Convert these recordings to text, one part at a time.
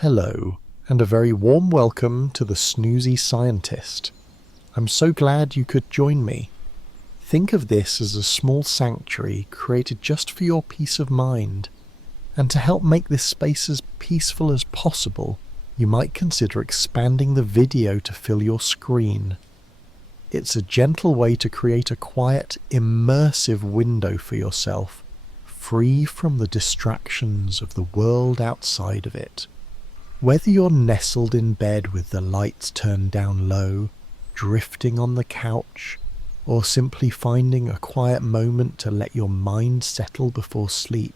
Hello, and a very warm welcome to the Snoozy Scientist. I'm so glad you could join me. Think of this as a small sanctuary created just for your peace of mind, and to help make this space as peaceful as possible, you might consider expanding the video to fill your screen. It's a gentle way to create a quiet, immersive window for yourself, free from the distractions of the world outside of it. Whether you're nestled in bed with the lights turned down low, drifting on the couch, or simply finding a quiet moment to let your mind settle before sleep,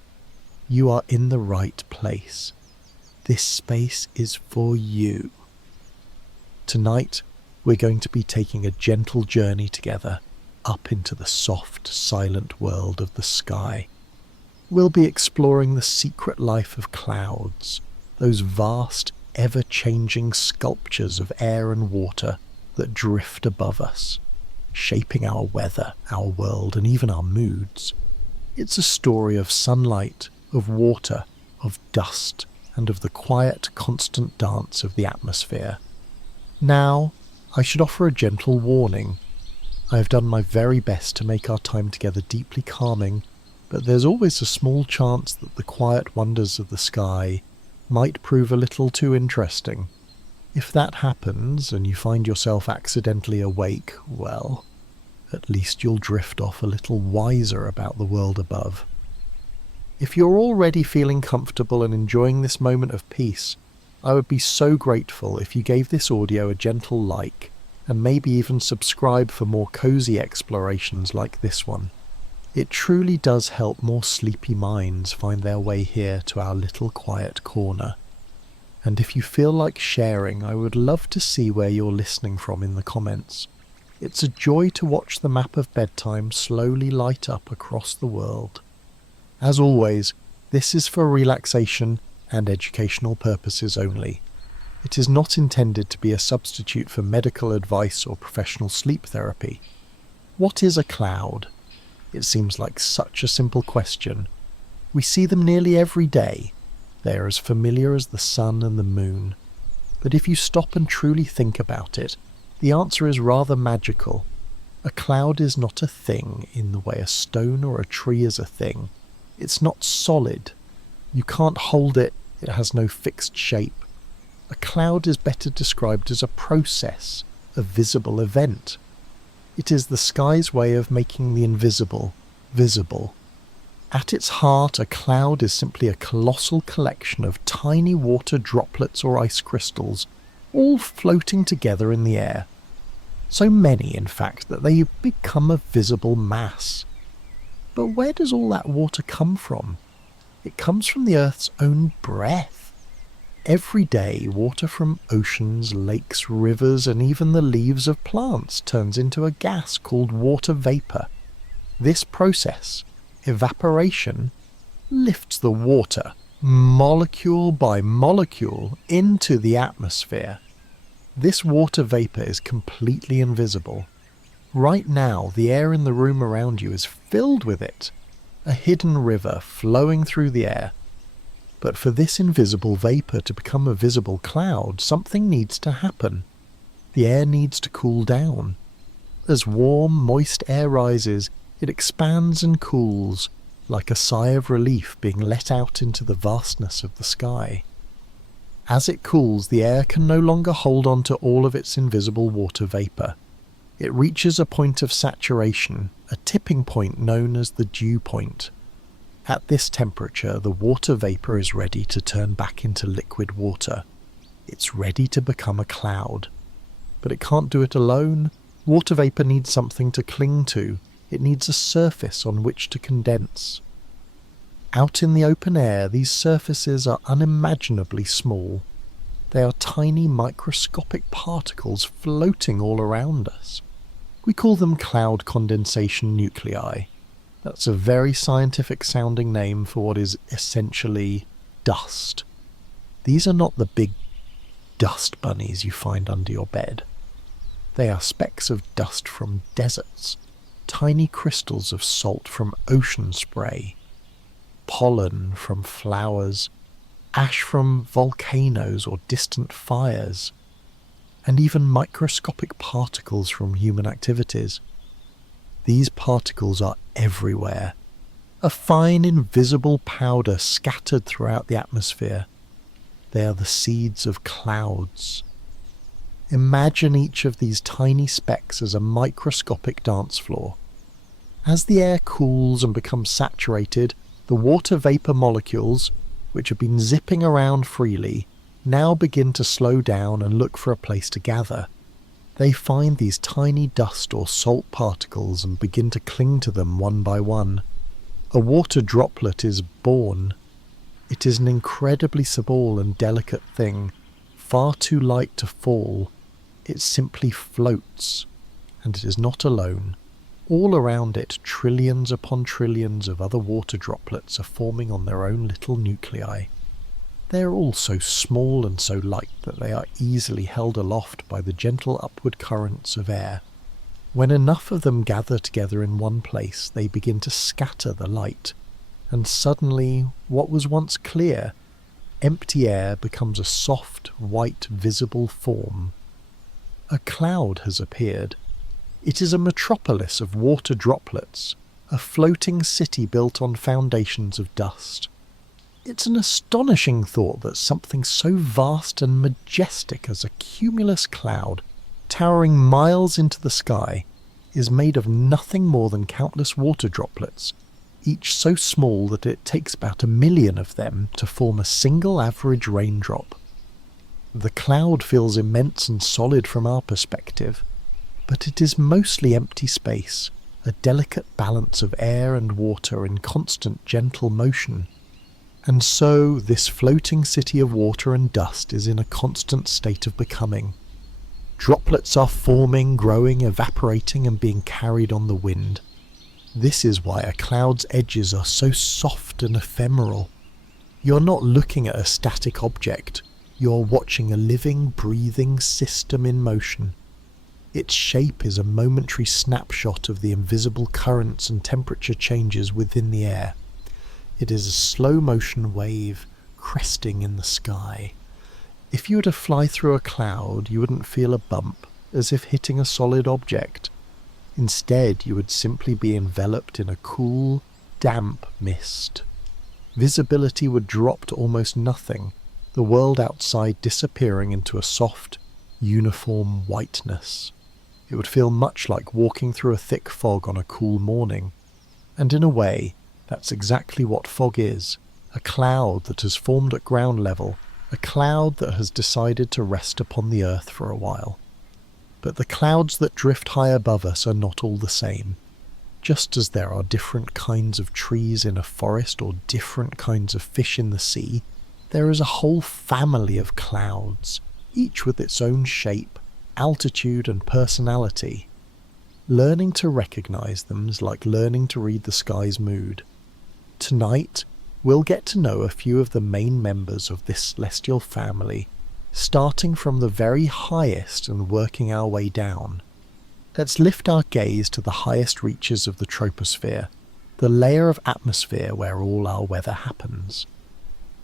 you are in the right place. This space is for you. Tonight, we're going to be taking a gentle journey together up into the soft, silent world of the sky. We'll be exploring the secret life of clouds, those vast, ever-changing sculptures of air and water that drift above us, shaping our weather, our world, and even our moods. It's a story of sunlight, of water, of dust, and of the quiet, constant dance of the atmosphere. Now, I should offer a gentle warning. I have done my very best to make our time together deeply calming, but there's always a small chance that the quiet wonders of the sky might prove a little too interesting. If that happens and you find yourself accidentally awake, well, at least you'll drift off a little wiser about the world above. If you're already feeling comfortable and enjoying this moment of peace, I would be so grateful if you gave this audio a gentle like, and maybe even subscribe for more cozy explorations like this one. It truly does help more sleepy minds find their way here to our little quiet corner. And if you feel like sharing, I would love to see where you're listening from in the comments. It's a joy to watch the map of bedtime slowly light up across the world. As always, this is for relaxation and educational purposes only. It is not intended to be a substitute for medical advice or professional sleep therapy. What is a cloud? It seems like such a simple question. We see them nearly every day. They are as familiar as the sun and the moon. But if you stop and truly think about it, the answer is rather magical. A cloud is not a thing in the way a stone or a tree is a thing. It's not solid. You can't hold it. It has no fixed shape. A cloud is better described as a process, a visible event. It is the sky's way of making the invisible visible. At its heart, a cloud is simply a colossal collection of tiny water droplets or ice crystals, all floating together in the air. So many, in fact, that they become a visible mass. But where does all that water come from? It comes from the Earth's own breath. Every day, water from oceans, lakes, rivers, and even the leaves of plants turns into a gas called water vapor. This process, evaporation, lifts the water, molecule by molecule, into the atmosphere. This water vapor is completely invisible. Right now, the air in the room around you is filled with it, a hidden river flowing through the air. But for this invisible vapor to become a visible cloud, something needs to happen. The air needs to cool down. As warm, moist air rises, it expands and cools, like a sigh of relief being let out into the vastness of the sky. As it cools, the air can no longer hold on to all of its invisible water vapor. It reaches a point of saturation, a tipping point known as the dew point. At this temperature, the water vapor is ready to turn back into liquid water. It's ready to become a cloud. But it can't do it alone. Water vapor needs something to cling to. It needs a surface on which to condense. Out in the open air, these surfaces are unimaginably small. They are tiny microscopic particles floating all around us. We call them cloud condensation nuclei. That's a very scientific sounding name for what is essentially dust. These are not the big dust bunnies you find under your bed. They are specks of dust from deserts, tiny crystals of salt from ocean spray, pollen from flowers, ash from volcanoes or distant fires, and even microscopic particles from human activities. These particles are everywhere, a fine invisible powder scattered throughout the atmosphere. They are the seeds of clouds. Imagine each of these tiny specks as a microscopic dance floor. As the air cools and becomes saturated, the water vapour molecules, which have been zipping around freely, now begin to slow down and look for a place to gather. They find these tiny dust or salt particles and begin to cling to them one by one. A water droplet is born. It is an incredibly small and delicate thing, far too light to fall. It simply floats, and it is not alone. All around it, trillions upon trillions of other water droplets are forming on their own little nuclei. They are all so small and so light that they are easily held aloft by the gentle upward currents of air. When enough of them gather together in one place, they begin to scatter the light, and suddenly what was once clear, empty air becomes a soft, white, visible form. A cloud has appeared. It is a metropolis of water droplets, a floating city built on foundations of dust. It's an astonishing thought that something so vast and majestic as a cumulus cloud, towering miles into the sky, is made of nothing more than countless water droplets, each so small that it takes about 1 million of them to form a single average raindrop. The cloud feels immense and solid from our perspective, but it is mostly empty space, a delicate balance of air and water in constant gentle motion. And so this floating city of water and dust is in a constant state of becoming. Droplets are forming, growing, evaporating, and being carried on the wind. This is why a cloud's edges are so soft and ephemeral. You're not looking at a static object, you're watching a living, breathing system in motion. Its shape is a momentary snapshot of the invisible currents and temperature changes within the air. It is a slow-motion wave cresting in the sky. If you were to fly through a cloud, you wouldn't feel a bump, as if hitting a solid object. Instead, you would simply be enveloped in a cool, damp mist. Visibility would drop to almost nothing, the world outside disappearing into a soft, uniform whiteness. It would feel much like walking through a thick fog on a cool morning. And in a way, that's exactly what fog is, a cloud that has formed at ground level, a cloud that has decided to rest upon the earth for a while. But the clouds that drift high above us are not all the same. Just as there are different kinds of trees in a forest or different kinds of fish in the sea, there is a whole family of clouds, each with its own shape, altitude and personality. Learning to recognize them is like learning to read the sky's mood. Tonight, we'll get to know a few of the main members of this celestial family, starting from the very highest and working our way down. Let's lift our gaze to the highest reaches of the troposphere, the layer of atmosphere where all our weather happens.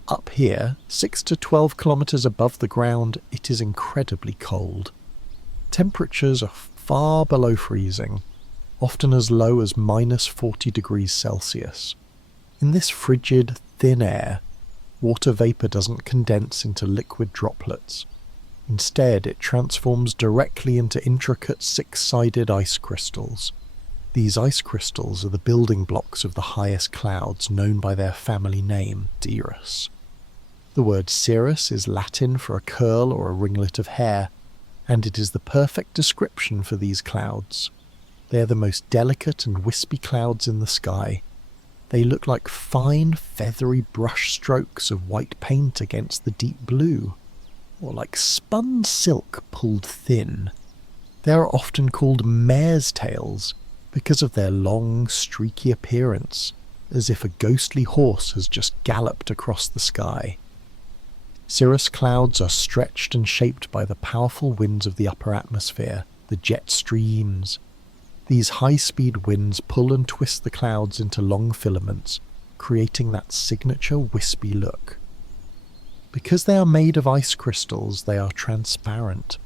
Up here, 6 to 12 kilometers above the ground, it is incredibly cold. Temperatures are far below freezing, often as low as minus 40 degrees Celsius. In this frigid, thin air, water vapour doesn't condense into liquid droplets. Instead, it transforms directly into intricate six-sided ice crystals. These ice crystals are the building blocks of the highest clouds, known by their family name, Cirrus. The word cirrus is Latin for a curl or a ringlet of hair, and it is the perfect description for these clouds. They are the most delicate and wispy clouds in the sky. They look like fine, feathery brush strokes of white paint against the deep blue, or like spun silk pulled thin. They are often called mare's tails because of their long, streaky appearance, as if a ghostly horse has just galloped across the sky. Cirrus clouds are stretched and shaped by the powerful winds of the upper atmosphere, the jet streams. These high-speed winds pull and twist the clouds into long filaments, creating that signature wispy look. Because they are made of ice crystals, they are transparent.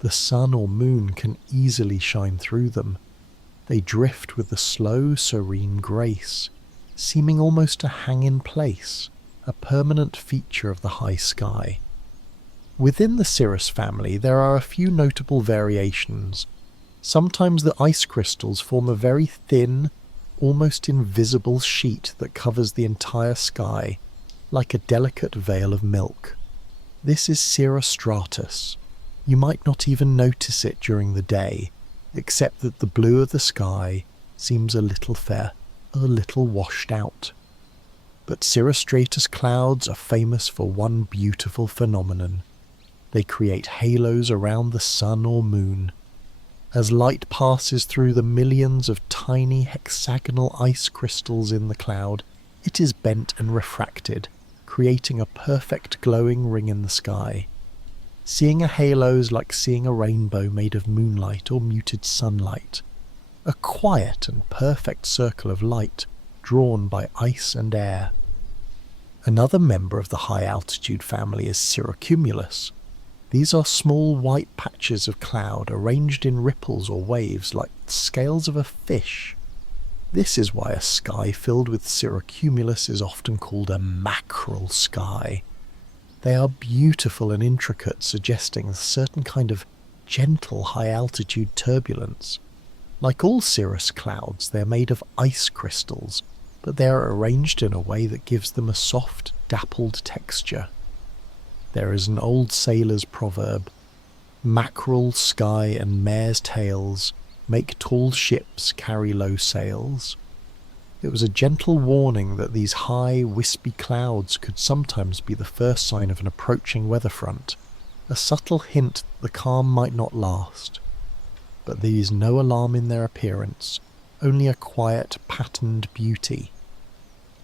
The sun or moon can easily shine through them. They drift with a slow, serene grace, seeming almost to hang in place, a permanent feature of the high sky. Within the Cirrus family, there are a few notable variations. Sometimes the ice crystals form a very thin, almost invisible sheet that covers the entire sky, like a delicate veil of milk. This is Cirrostratus. You might not even notice it during the day, except that the blue of the sky seems a little fair, a little washed out. But Cirrostratus clouds are famous for one beautiful phenomenon. They create halos around the sun or moon. As light passes through the millions of tiny hexagonal ice crystals in the cloud, it is bent and refracted, creating a perfect glowing ring in the sky. Seeing a halo is like seeing a rainbow made of moonlight or muted sunlight, a quiet and perfect circle of light drawn by ice and air. Another member of the high-altitude family is Cirrocumulus. These are small white patches of cloud arranged in ripples or waves like the scales of a fish. This is why a sky filled with Cirrocumulus is often called a mackerel sky. They are beautiful and intricate, suggesting a certain kind of gentle high-altitude turbulence. Like all cirrus clouds, they are made of ice crystals, but they are arranged in a way that gives them a soft, dappled texture. There is an old sailor's proverb, "Mackerel, sky, and mare's tails make tall ships carry low sails." It was a gentle warning that these high, wispy clouds could sometimes be the first sign of an approaching weather front, a subtle hint that the calm might not last. But there is no alarm in their appearance, only a quiet, patterned beauty.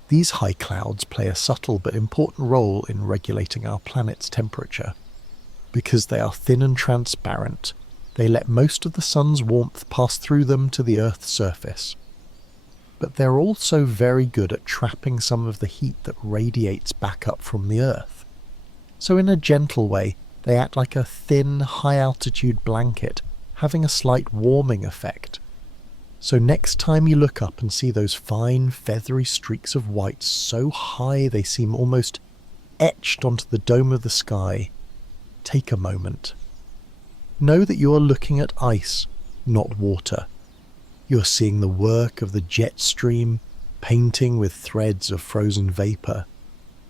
These high clouds play a subtle but important role in regulating our planet's temperature. Because they are thin and transparent, they let most of the sun's warmth pass through them to the Earth's surface. But they're also very good at trapping some of the heat that radiates back up from the Earth. So in a gentle way, they act like a thin, high-altitude blanket, having a slight warming effect. So next time you look up and see those fine, feathery streaks of white so high they seem almost etched onto the dome of the sky, take a moment. Know that you are looking at ice, not water. You are seeing the work of the jet stream, painting with threads of frozen vapour.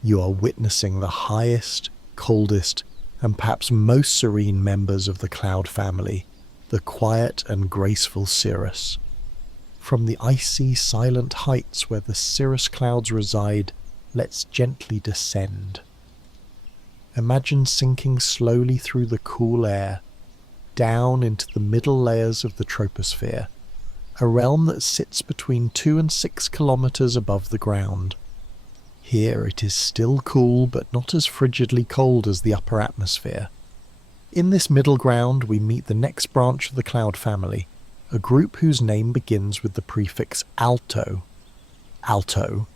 You are witnessing the highest, coldest, and perhaps most serene members of the cloud family, the quiet and graceful Cirrus. From the icy, silent heights where the cirrus clouds reside, let's gently descend. Imagine sinking slowly through the cool air, down into the middle layers of the troposphere, a realm that sits between 2 and 6 kilometers above the ground. Here it is still cool, but not as frigidly cold as the upper atmosphere. In this middle ground we meet the next branch of the cloud family, a group whose name begins with the prefix alto. Alto,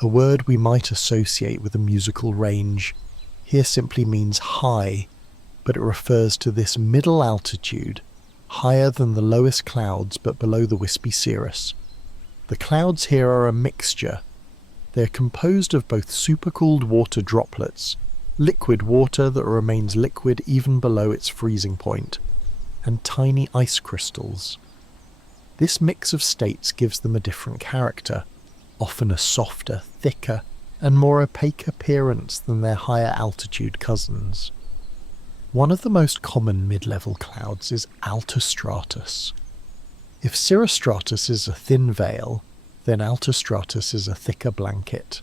a word we might associate with a musical range, here simply means high, but it refers to this middle altitude, higher than the lowest clouds but below the wispy cirrus. The clouds here are a mixture. They are composed of both supercooled water droplets, liquid water that remains liquid even below its freezing point, and tiny ice crystals. This mix of states gives them a different character, often a softer, thicker, and more opaque appearance than their higher altitude cousins. One of the most common mid-level clouds is Altostratus. If Cirrostratus is a thin veil, then Altostratus is a thicker blanket.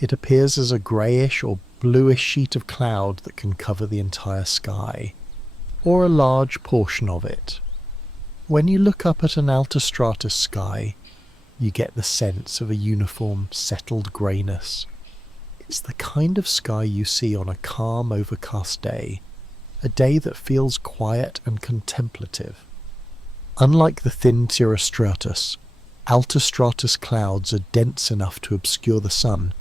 It appears as a greyish or bluish sheet of cloud that can cover the entire sky, or a large portion of it. When you look up at an Altostratus sky, you get the sense of a uniform, settled greyness. It's the kind of sky you see on a calm, overcast day, a day that feels quiet and contemplative. Unlike the thin Cirrostratus, Altostratus clouds are dense enough to obscure the sun.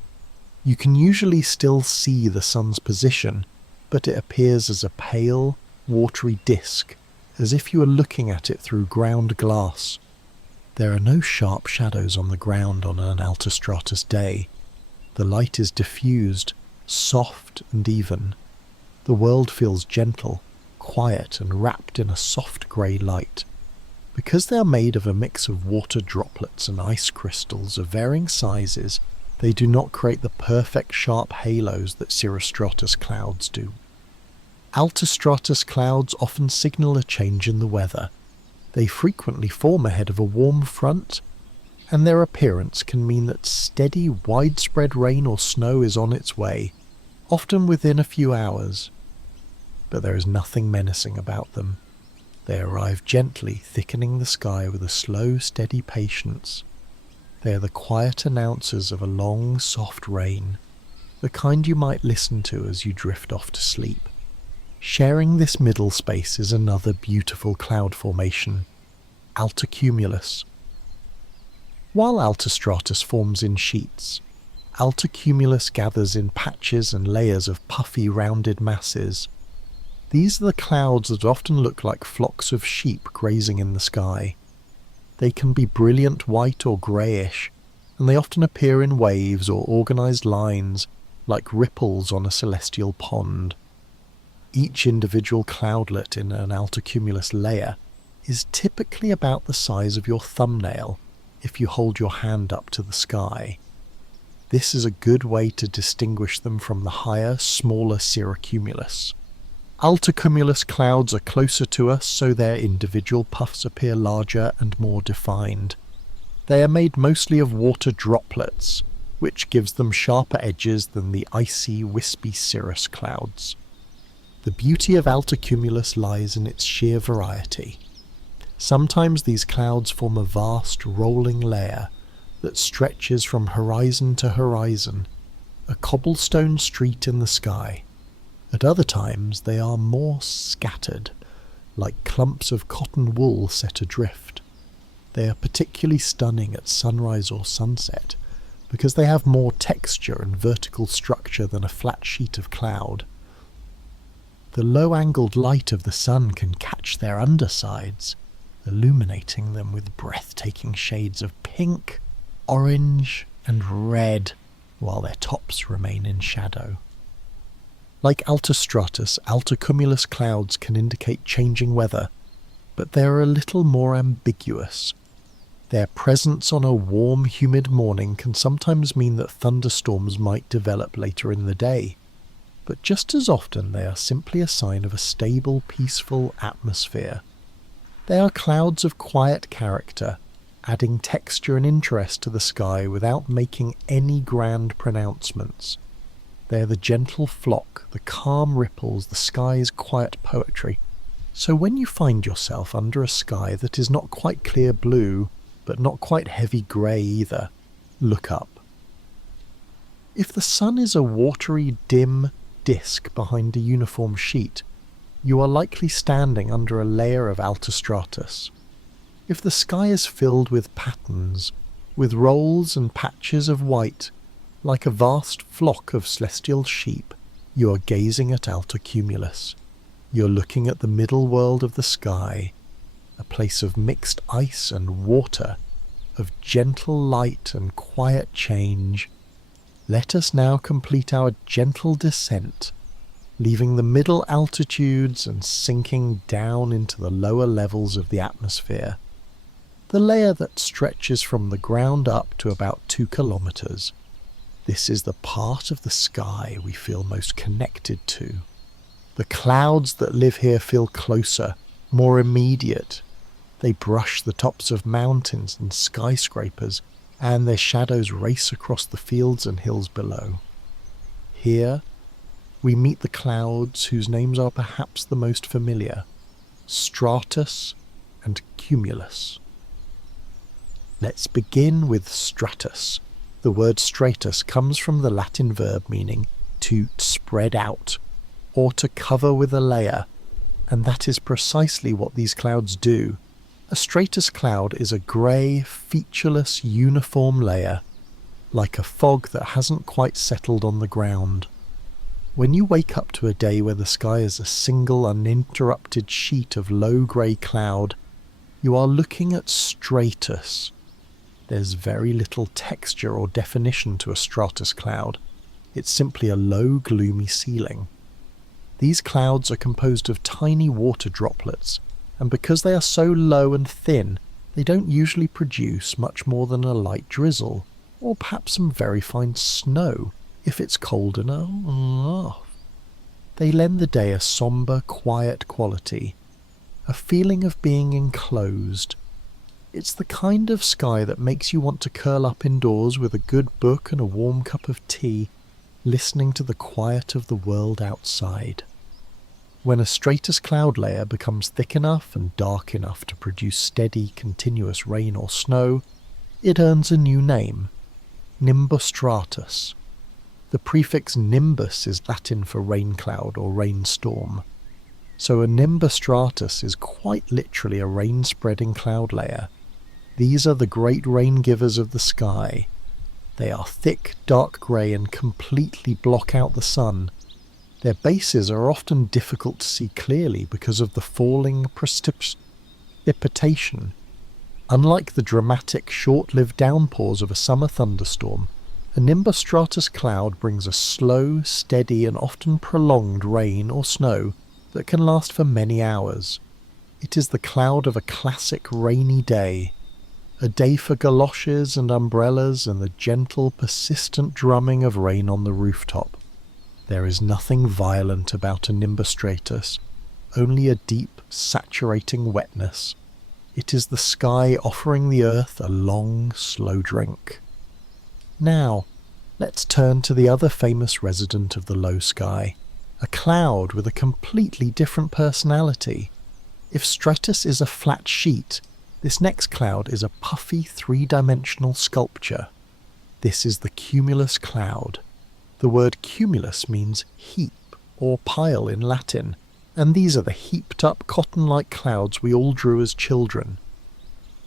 You can usually still see the sun's position, but it appears as a pale, watery disk, as if you were looking at it through ground glass. There are no sharp shadows on the ground on an Altostratus day. The light is diffused, soft and even. The world feels gentle, quiet and wrapped in a soft grey light. Because they are made of a mix of water droplets and ice crystals of varying sizes, they do not create the perfect sharp halos that Cirrostratus clouds do. Altostratus clouds often signal a change in the weather. They frequently form ahead of a warm front, and their appearance can mean that steady, widespread rain or snow is on its way, often within a few hours. But there is nothing menacing about them. They arrive gently, thickening the sky with a slow, steady patience. They are the quiet announcers of a long, soft rain, the kind you might listen to as you drift off to sleep. Sharing this middle space is another beautiful cloud formation, Altocumulus. While Altostratus forms in sheets, Altocumulus gathers in patches and layers of puffy, rounded masses. These are the clouds that often look like flocks of sheep grazing in the sky. They can be brilliant white or greyish, and they often appear in waves or organised lines, like ripples on a celestial pond. Each individual cloudlet in an Altocumulus layer is typically about the size of your thumbnail if you hold your hand up to the sky. This is a good way to distinguish them from the higher, smaller Cirrocumulus. Altocumulus clouds are closer to us, so their individual puffs appear larger and more defined. They are made mostly of water droplets, which gives them sharper edges than the icy, wispy cirrus clouds. The beauty of Altocumulus lies in its sheer variety. Sometimes these clouds form a vast, rolling layer that stretches from horizon to horizon, a cobblestone street in the sky. At other times they are more scattered, like clumps of cotton wool set adrift. They are particularly stunning at sunrise or sunset because they have more texture and vertical structure than a flat sheet of cloud. The low-angled light of the sun can catch their undersides, illuminating them with breathtaking shades of pink, orange, and red, while their tops remain in shadow. Like Altostratus, Altocumulus clouds can indicate changing weather, but they are a little more ambiguous. Their presence on a warm, humid morning can sometimes mean that thunderstorms might develop later in the day, but just as often they are simply a sign of a stable, peaceful atmosphere. They are clouds of quiet character, adding texture and interest to the sky without making any grand pronouncements. They are the gentle flock, the calm ripples, the sky's quiet poetry. So when you find yourself under a sky that is not quite clear blue, but not quite heavy grey either, look up. If the sun is a watery, dim disk behind a uniform sheet, you are likely standing under a layer of Altostratus. If the sky is filled with patterns, with rolls and patches of white, like a vast flock of celestial sheep, you are gazing at Altocumulus. You're looking at the middle world of the sky, a place of mixed ice and water, of gentle light and quiet change. Let us now complete our gentle descent, leaving the middle altitudes and sinking down into the lower levels of the atmosphere, the layer that stretches from the ground up to about 2 kilometers. This is the part of the sky we feel most connected to. The clouds that live here feel closer, more immediate. They brush the tops of mountains and skyscrapers, and their shadows race across the fields and hills below. Here, we meet the clouds whose names are perhaps the most familiar, Stratus and Cumulus. Let's begin with stratus. The word stratus comes from the Latin verb meaning to spread out, or to cover with a layer, and that is precisely what these clouds do. A stratus cloud is a grey, featureless, uniform layer. like a fog that hasn't quite settled on the ground. When you wake up to a day where the sky is a single uninterrupted sheet of low grey cloud, you are looking at stratus. There's very little texture or definition to a stratus cloud. It's simply a low, gloomy ceiling. These clouds are composed of tiny water droplets, and because they are so low and thin, they don't usually produce much more than a light drizzle, or perhaps some very fine snow, if it's cold enough. They lend the day a sombre, quiet quality, a feeling of being enclosed. It's the kind of sky that makes you want to curl up indoors with a good book and a warm cup of tea, listening to the quiet of the world outside. When a stratus cloud layer becomes thick enough and dark enough to produce steady, continuous rain or snow, it earns a new name, nimbostratus. The prefix nimbus is Latin for rain cloud or rainstorm. So a nimbostratus is quite literally a rain-spreading cloud layer. These are the great rain givers of the sky. They are thick, dark grey and completely block out the sun. Their bases are often difficult to see clearly because of the falling precipitation. Unlike the dramatic, short-lived downpours of a summer thunderstorm, a nimbostratus cloud brings a slow, steady and often prolonged rain or snow that can last for many hours. It is the cloud of a classic rainy day, a day for galoshes and umbrellas and the gentle, persistent drumming of rain on the rooftop. There is nothing violent about a nimbostratus, only a deep, saturating wetness. It is the sky offering the earth a long, slow drink. Now, let's turn to the other famous resident of the low sky, a cloud with a completely different personality. If stratus is a flat sheet, this next cloud is a puffy three-dimensional sculpture. This is the cumulus cloud. The word cumulus means heap or pile in Latin, and these are the heaped-up cotton-like clouds we all drew as children.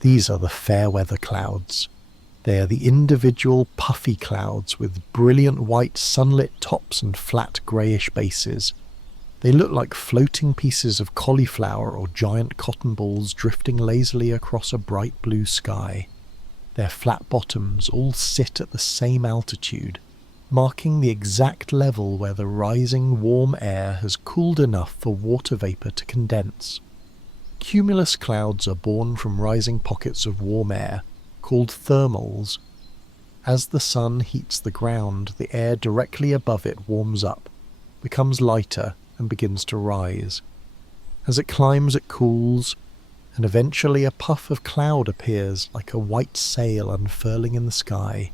These are the fair-weather clouds. They are the individual puffy clouds with brilliant white sunlit tops and flat greyish bases. They look like floating pieces of cauliflower or giant cotton balls drifting lazily across a bright blue sky. Their flat bottoms all sit at the same altitude, marking the exact level where the rising warm air has cooled enough for water vapour to condense. Cumulus clouds are born from rising pockets of warm air, called thermals. As the sun heats the ground, the air directly above it warms up, becomes lighter, and begins to rise. As it climbs, it cools, and eventually a puff of cloud appears like a white sail unfurling in the sky.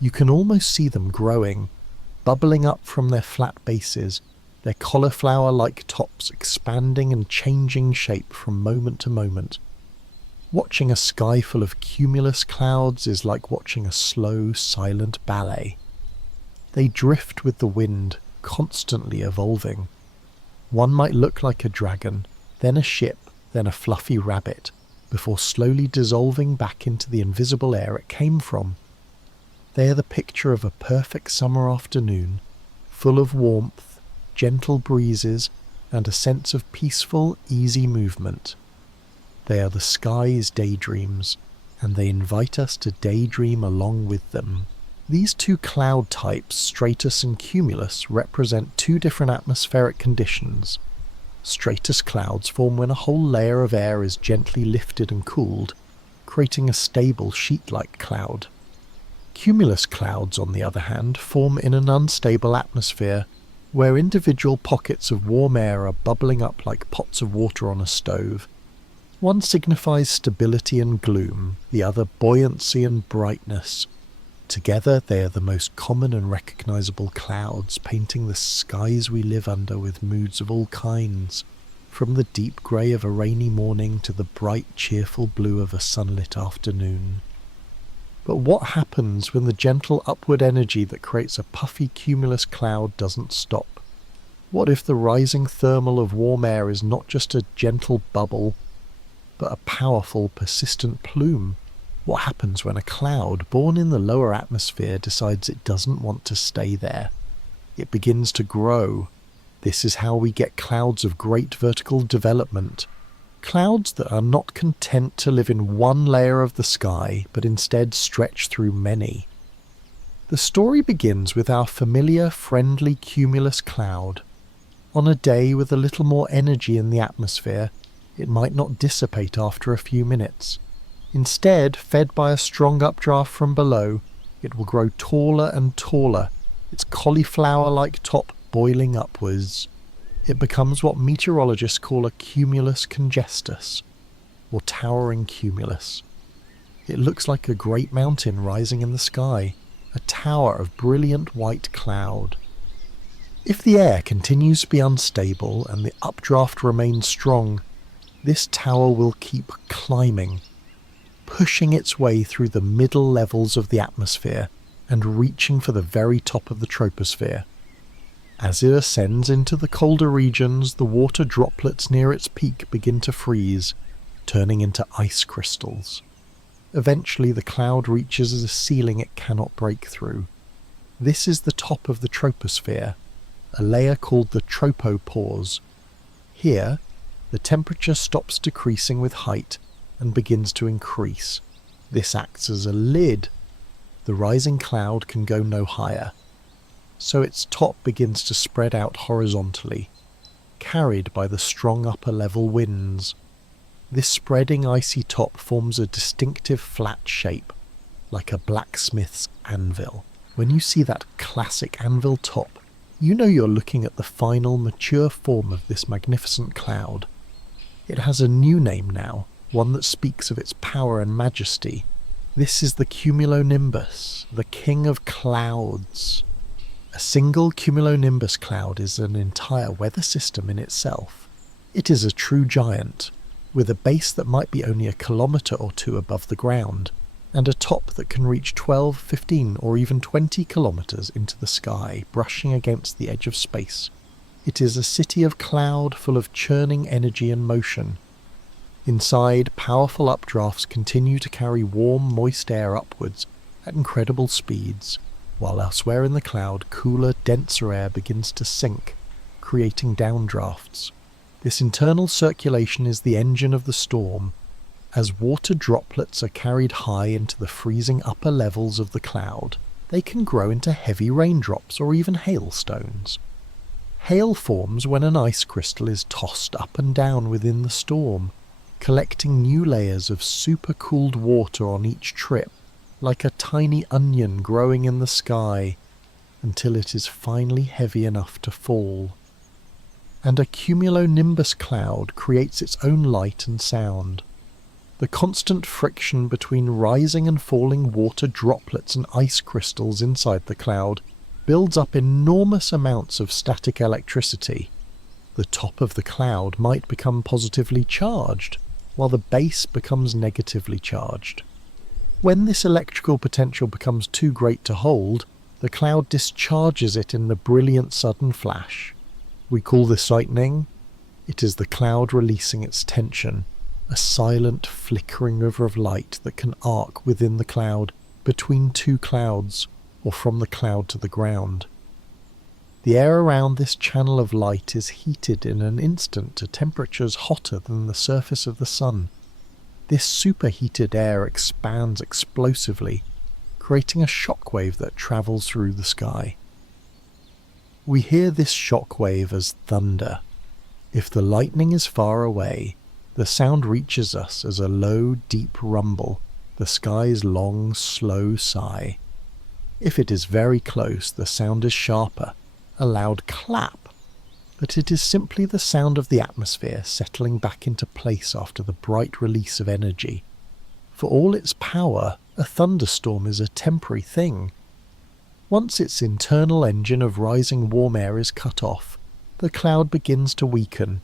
You can almost see them growing, bubbling up from their flat bases, their cauliflower-like tops expanding and changing shape from moment to moment. Watching a sky full of cumulus clouds is like watching a slow, silent ballet. They drift with the wind, constantly evolving. One might look like a dragon, then a ship, then a fluffy rabbit, before slowly dissolving back into the invisible air it came from. They are the picture of a perfect summer afternoon, full of warmth, gentle breezes, and a sense of peaceful, easy movement. They are the sky's daydreams, and they invite us to daydream along with them. These two cloud types, stratus and cumulus, represent two different atmospheric conditions. Stratus clouds form when a whole layer of air is gently lifted and cooled, creating a stable sheet-like cloud. Cumulus clouds, on the other hand, form in an unstable atmosphere, where individual pockets of warm air are bubbling up like pots of water on a stove. One signifies stability and gloom, the other buoyancy and brightness. Together they are the most common and recognisable clouds, painting the skies we live under with moods of all kinds, from the deep grey of a rainy morning to the bright, cheerful blue of a sunlit afternoon. But what happens when the gentle upward energy that creates a puffy cumulus cloud doesn't stop? What if the rising thermal of warm air is not just a gentle bubble, but a powerful, persistent plume? What happens when a cloud born in the lower atmosphere decides it doesn't want to stay there? It begins to grow. This is how we get clouds of great vertical development. Clouds that are not content to live in one layer of the sky, but instead stretch through many. The story begins with our familiar, friendly cumulus cloud. On a day with a little more energy in the atmosphere, it might not dissipate after a few minutes. Instead, fed by a strong updraft from below, it will grow taller and taller, its cauliflower-like top boiling upwards. It becomes what meteorologists call a cumulus congestus, or towering cumulus. It looks like a great mountain rising in the sky, a tower of brilliant white cloud. If the air continues to be unstable and the updraft remains strong, this tower will keep climbing, pushing its way through the middle levels of the atmosphere and reaching for the very top of the troposphere. As it ascends into the colder regions, the water droplets near its peak begin to freeze, turning into ice crystals. Eventually the cloud reaches a ceiling it cannot break through. This is the top of the troposphere, a layer called the tropopause. Here, the temperature stops decreasing with height and begins to increase. This acts as a lid. The rising cloud can go no higher, so its top begins to spread out horizontally, carried by the strong upper-level winds. This spreading icy top forms a distinctive flat shape, like a blacksmith's anvil. When you see that classic anvil top, you know you're looking at the final, mature form of this magnificent cloud. It has a new name now, one that speaks of its power and majesty. This is the Cumulonimbus, the king of clouds. A single cumulonimbus cloud is an entire weather system in itself. It is a true giant, with a base that might be only a kilometre or two above the ground, and a top that can reach 12, 15 or even 20 kilometres into the sky, brushing against the edge of space. It is a city of cloud full of churning energy and motion. Inside, powerful updrafts continue to carry warm, moist air upwards at incredible speeds, while elsewhere in the cloud, cooler, denser air begins to sink, creating downdrafts. This internal circulation is the engine of the storm. As water droplets are carried high into the freezing upper levels of the cloud, they can grow into heavy raindrops or even hailstones. Hail forms when an ice crystal is tossed up and down within the storm, collecting new layers of supercooled water on each trip, like a tiny onion growing in the sky, until it is finally heavy enough to fall. And a cumulonimbus cloud creates its own light and sound. The constant friction between rising and falling water droplets and ice crystals inside the cloud builds up enormous amounts of static electricity. The top of the cloud might become positively charged, while the base becomes negatively charged. When this electrical potential becomes too great to hold, the cloud discharges it in the brilliant sudden flash. We call this lightning. It is the cloud releasing its tension, a silent flickering river of light that can arc within the cloud, between two clouds, or from the cloud to the ground. The air around this channel of light is heated in an instant to temperatures hotter than the surface of the sun. This superheated air expands explosively, creating a shockwave that travels through the sky. We hear this shockwave as thunder. If the lightning is far away, the sound reaches us as a low, deep rumble, the sky's long, slow sigh. If it is very close, the sound is sharper, a loud clap. But it is simply the sound of the atmosphere settling back into place after the bright release of energy. For all its power, a thunderstorm is a temporary thing. Once its internal engine of rising warm air is cut off, the cloud begins to weaken.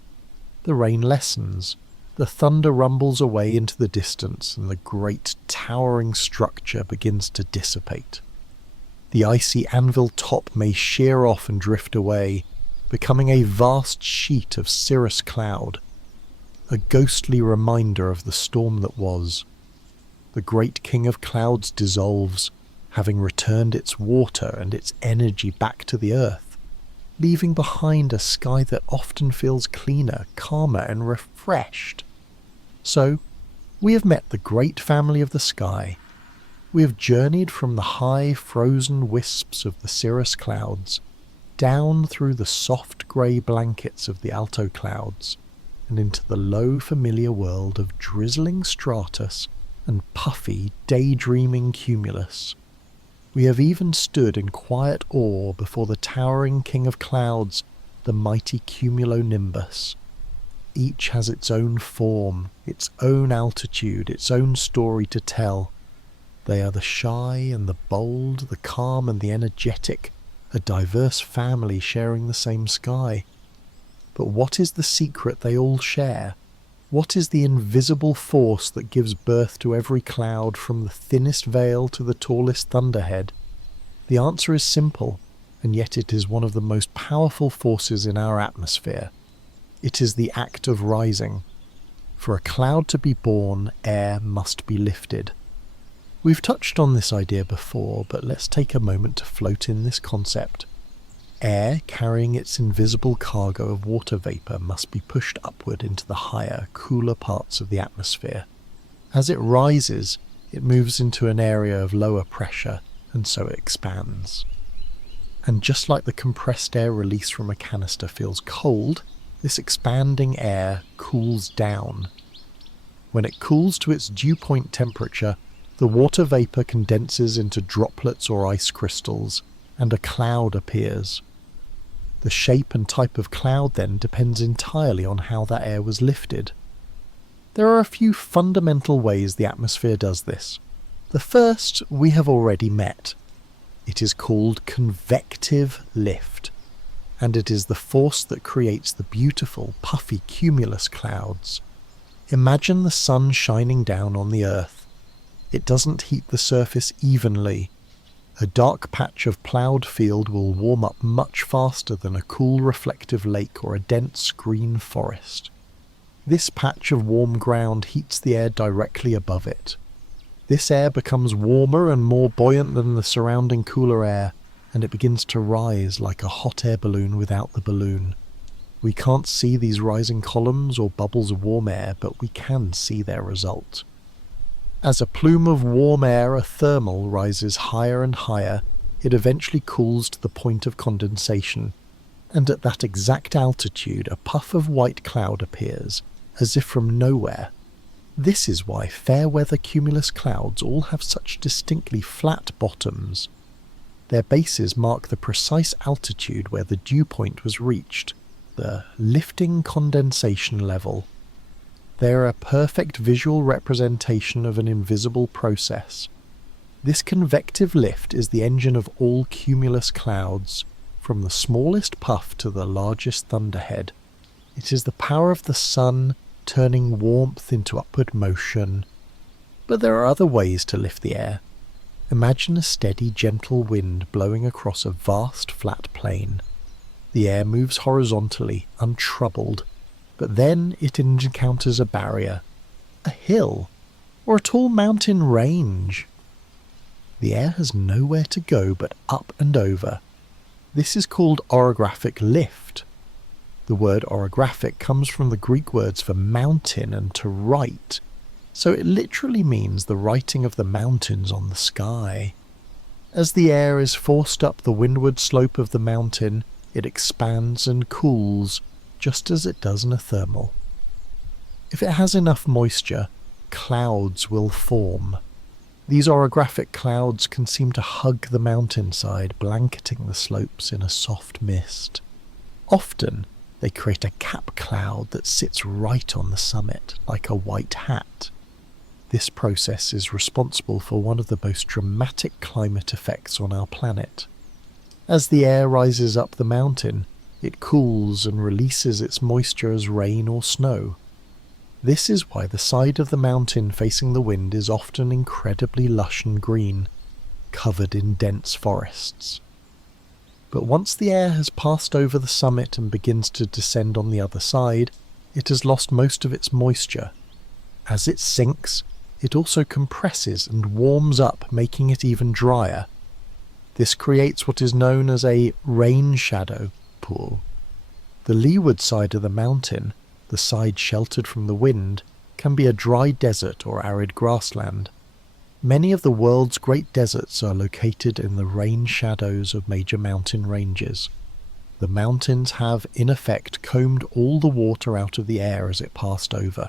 The rain lessens, the thunder rumbles away into the distance, and the great towering structure begins to dissipate. The icy anvil top may shear off and drift away, becoming a vast sheet of cirrus cloud, a ghostly reminder of the storm that was. the great king of clouds dissolves, having returned its water and its energy back to the earth, leaving behind a sky that often feels cleaner, calmer, and refreshed. So, we have met the great family of the sky. We have journeyed from the high, frozen wisps of the cirrus clouds, down through the soft grey blankets of the alto clouds, and into the low, familiar world of drizzling Stratus and puffy, daydreaming Cumulus. We have even stood in quiet awe before the towering king of clouds, the mighty Cumulonimbus. Each has its own form, its own altitude, its own story to tell. They are the shy and the bold, the calm and the energetic, a diverse family sharing the same sky. But what is the secret they all share? What is the invisible force that gives birth to every cloud from the thinnest veil to the tallest thunderhead? The answer is simple, and yet it is one of the most powerful forces in our atmosphere. It is the act of rising. For a cloud to be born, air must be lifted. We've touched on this idea before, but let's take a moment to float in this concept. Air carrying its invisible cargo of water vapour must be pushed upward into the higher, cooler parts of the atmosphere. As it rises, it moves into an area of lower pressure, and so it expands. And just like the compressed air released from a canister feels cold, this expanding air cools down. When it cools to its dew point temperature, the water vapour condenses into droplets or ice crystals, and a cloud appears. The shape and type of cloud then depends entirely on how that air was lifted. There are a few fundamental ways the atmosphere does this. The first we have already met. It is called convective lift, and it is the force that creates the beautiful, puffy cumulus clouds. Imagine the sun shining down on the earth. It doesn't heat the surface evenly. A dark patch of ploughed field will warm up much faster than a cool reflective lake or a dense green forest. This patch of warm ground heats the air directly above it. This air becomes warmer and more buoyant than the surrounding cooler air, and it begins to rise like a hot air balloon without the balloon. We can't see these rising columns or bubbles of warm air, but we can see their result. As a plume of warm air, a thermal, rises higher and higher, it eventually cools to the point of condensation, and at that exact altitude a puff of white cloud appears, as if from nowhere. This is why fair-weather cumulus clouds all have such distinctly flat bottoms. Their bases mark the precise altitude where the dew point was reached, the lifting condensation level. They are a perfect visual representation of an invisible process. This convective lift is the engine of all cumulus clouds, from the smallest puff to the largest thunderhead. It is the power of the sun turning warmth into upward motion. But there are other ways to lift the air. Imagine a steady, gentle wind blowing across a vast, flat plain. The air moves horizontally, untroubled, but then it encounters a barrier, a hill, or a tall mountain range. The air has nowhere to go but up and over. This is called orographic lift. The word orographic comes from the Greek words for mountain and to write, so it literally means the writing of the mountains on the sky. As the air is forced up the windward slope of the mountain, it expands and cools, just as it does in a thermal. If it has enough moisture, clouds will form. These orographic clouds can seem to hug the mountainside, blanketing the slopes in a soft mist. Often, they create a cap cloud that sits right on the summit, like a white hat. This process is responsible for one of the most dramatic climate effects on our planet. As the air rises up the mountain, it cools and releases its moisture as rain or snow. This is why the side of the mountain facing the wind is often incredibly lush and green, covered in dense forests. But once the air has passed over the summit and begins to descend on the other side, it has lost most of its moisture. As it sinks, it also compresses and warms up, making it even drier. This creates what is known as a rain shadow pool. The leeward side of the mountain, the side sheltered from the wind, can be a dry desert or arid grassland. Many of the world's great deserts are located in the rain shadows of major mountain ranges. The mountains have, in effect, combed all the water out of the air as it passed over.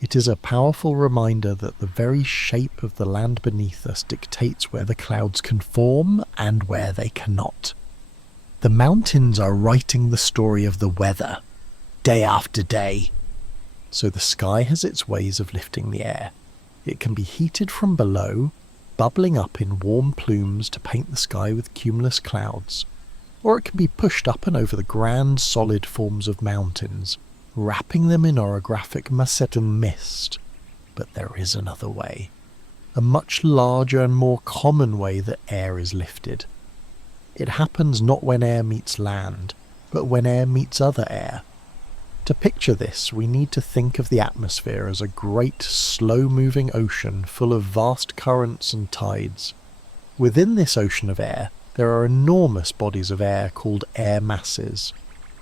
It is a powerful reminder that the very shape of the land beneath us dictates where the clouds can form and where they cannot. The mountains are writing the story of the weather, day after day. So the sky has its ways of lifting the air. It can be heated from below, bubbling up in warm plumes to paint the sky with cumulus clouds, or it can be pushed up and over the grand solid forms of mountains, wrapping them in orographic macetum mist. But there is another way, a much larger and more common way that air is lifted. It happens not when air meets land, but when air meets other air. To picture this, we need to think of the atmosphere as a great, slow-moving ocean full of vast currents and tides. Within this ocean of air, there are enormous bodies of air called air masses.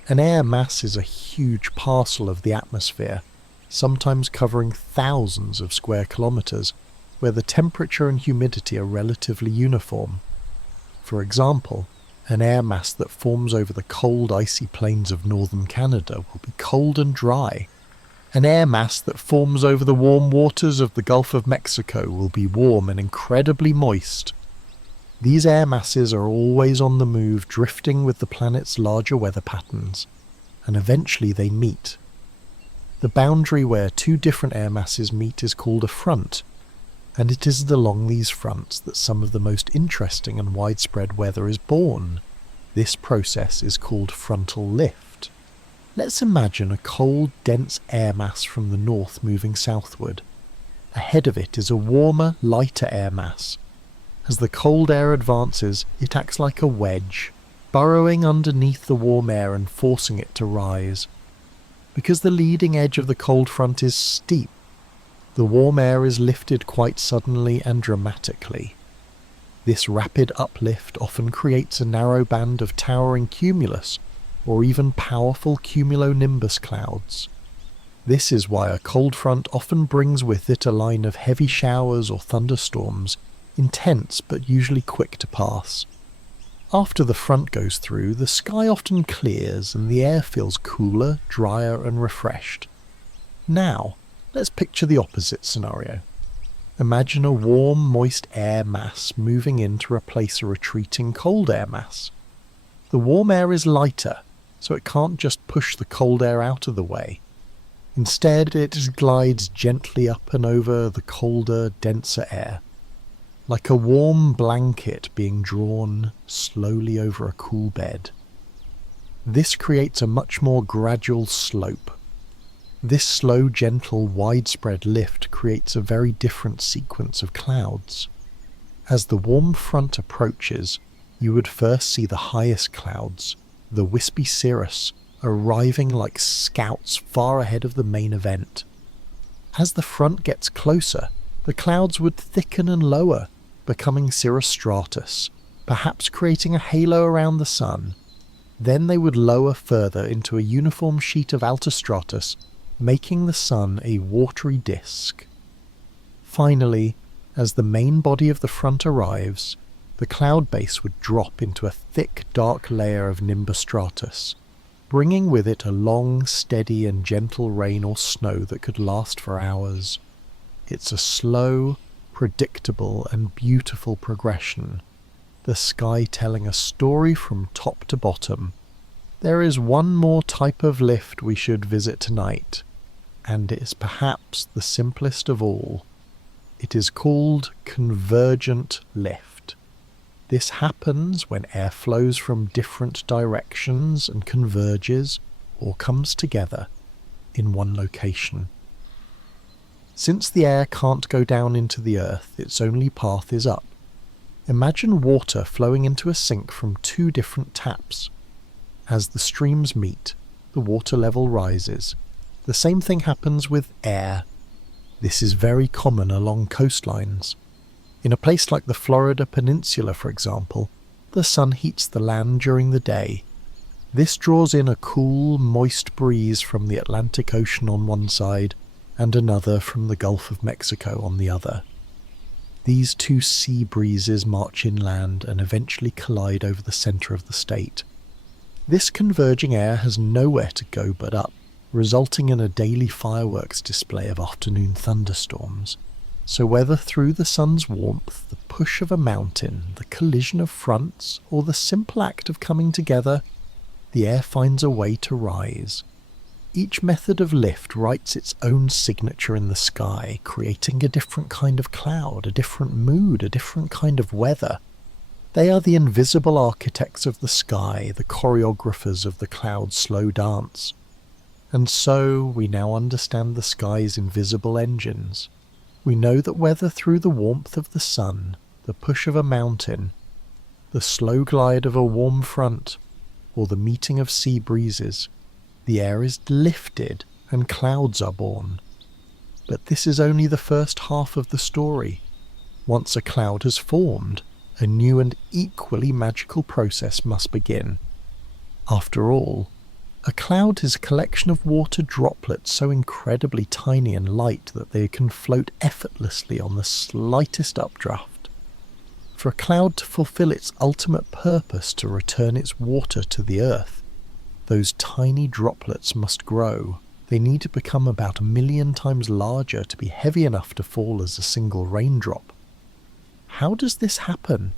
An air mass is a huge parcel of the atmosphere, sometimes covering thousands of square kilometres, where the temperature and humidity are relatively uniform. For example, an air mass that forms over the cold icy plains of northern Canada will be cold and dry. An air mass that forms over the warm waters of the Gulf of Mexico will be warm and incredibly moist. These air masses are always on the move, drifting with the planet's larger weather patterns, and eventually they meet. The boundary where two different air masses meet is called a front, and it is along these fronts that some of the most interesting and widespread weather is born. This process is called frontal lift. Let's imagine a cold, dense air mass from the north moving southward. Ahead of it is a warmer, lighter air mass. As the cold air advances, it acts like a wedge, burrowing underneath the warm air and forcing it to rise. Because the leading edge of the cold front is steep, the warm air is lifted quite suddenly and dramatically. This rapid uplift often creates a narrow band of towering cumulus, or even powerful cumulonimbus clouds. This is why a cold front often brings with it a line of heavy showers or thunderstorms, intense but usually quick to pass. After the front goes through, the sky often clears and the air feels cooler, drier and refreshed. Now, let's picture the opposite scenario. Imagine a warm, moist air mass moving in to replace a retreating cold air mass. The warm air is lighter, so it can't just push the cold air out of the way. Instead, it glides gently up and over the colder, denser air, like a warm blanket being drawn slowly over a cool bed. This creates a much more gradual slope. This slow, gentle, widespread lift creates a very different sequence of clouds. As the warm front approaches, you would first see the highest clouds, the wispy Cirrus, arriving like scouts far ahead of the main event. As the front gets closer, the clouds would thicken and lower, becoming Cirrostratus, perhaps creating a halo around the sun. Then they would lower further into a uniform sheet of Altostratus, making the sun a watery disk. Finally, as the main body of the front arrives, the cloud base would drop into a thick, dark layer of nimbus stratus, bringing with it a long, steady and gentle rain or snow that could last for hours. It's a slow, predictable and beautiful progression, the sky telling a story from top to bottom. There is one more type of lift we should visit tonight, and it is perhaps the simplest of all. It is called convergent lift. This happens when air flows from different directions and converges or comes together in one location. Since the air can't go down into the earth, its only path is up. Imagine water flowing into a sink from two different taps. As the streams meet, the water level rises. The same thing happens with air. This is very common along coastlines. In a place like the Florida Peninsula, for example, the sun heats the land during the day. This draws in a cool, moist breeze from the Atlantic Ocean on one side and another from the Gulf of Mexico on the other. These two sea breezes march inland and eventually collide over the centre of the state. This converging air has nowhere to go but up, resulting in a daily fireworks display of afternoon thunderstorms. So whether through the sun's warmth, the push of a mountain, the collision of fronts, or the simple act of coming together, the air finds a way to rise. Each method of lift writes its own signature in the sky, creating a different kind of cloud, a different mood, a different kind of weather. They are the invisible architects of the sky, the choreographers of the cloud's slow dance. And so we now understand the sky's invisible engines. We know that whether through the warmth of the sun, the push of a mountain, the slow glide of a warm front, or the meeting of sea breezes, the air is lifted and clouds are born. But this is only the first half of the story. Once a cloud has formed, a new and equally magical process must begin. After all, a cloud is a collection of water droplets so incredibly tiny and light that they can float effortlessly on the slightest updraft. For a cloud to fulfill its ultimate purpose to return its water to the earth, those tiny droplets must grow. They need to become about 1 million times larger to be heavy enough to fall as a single raindrop. How does this happen?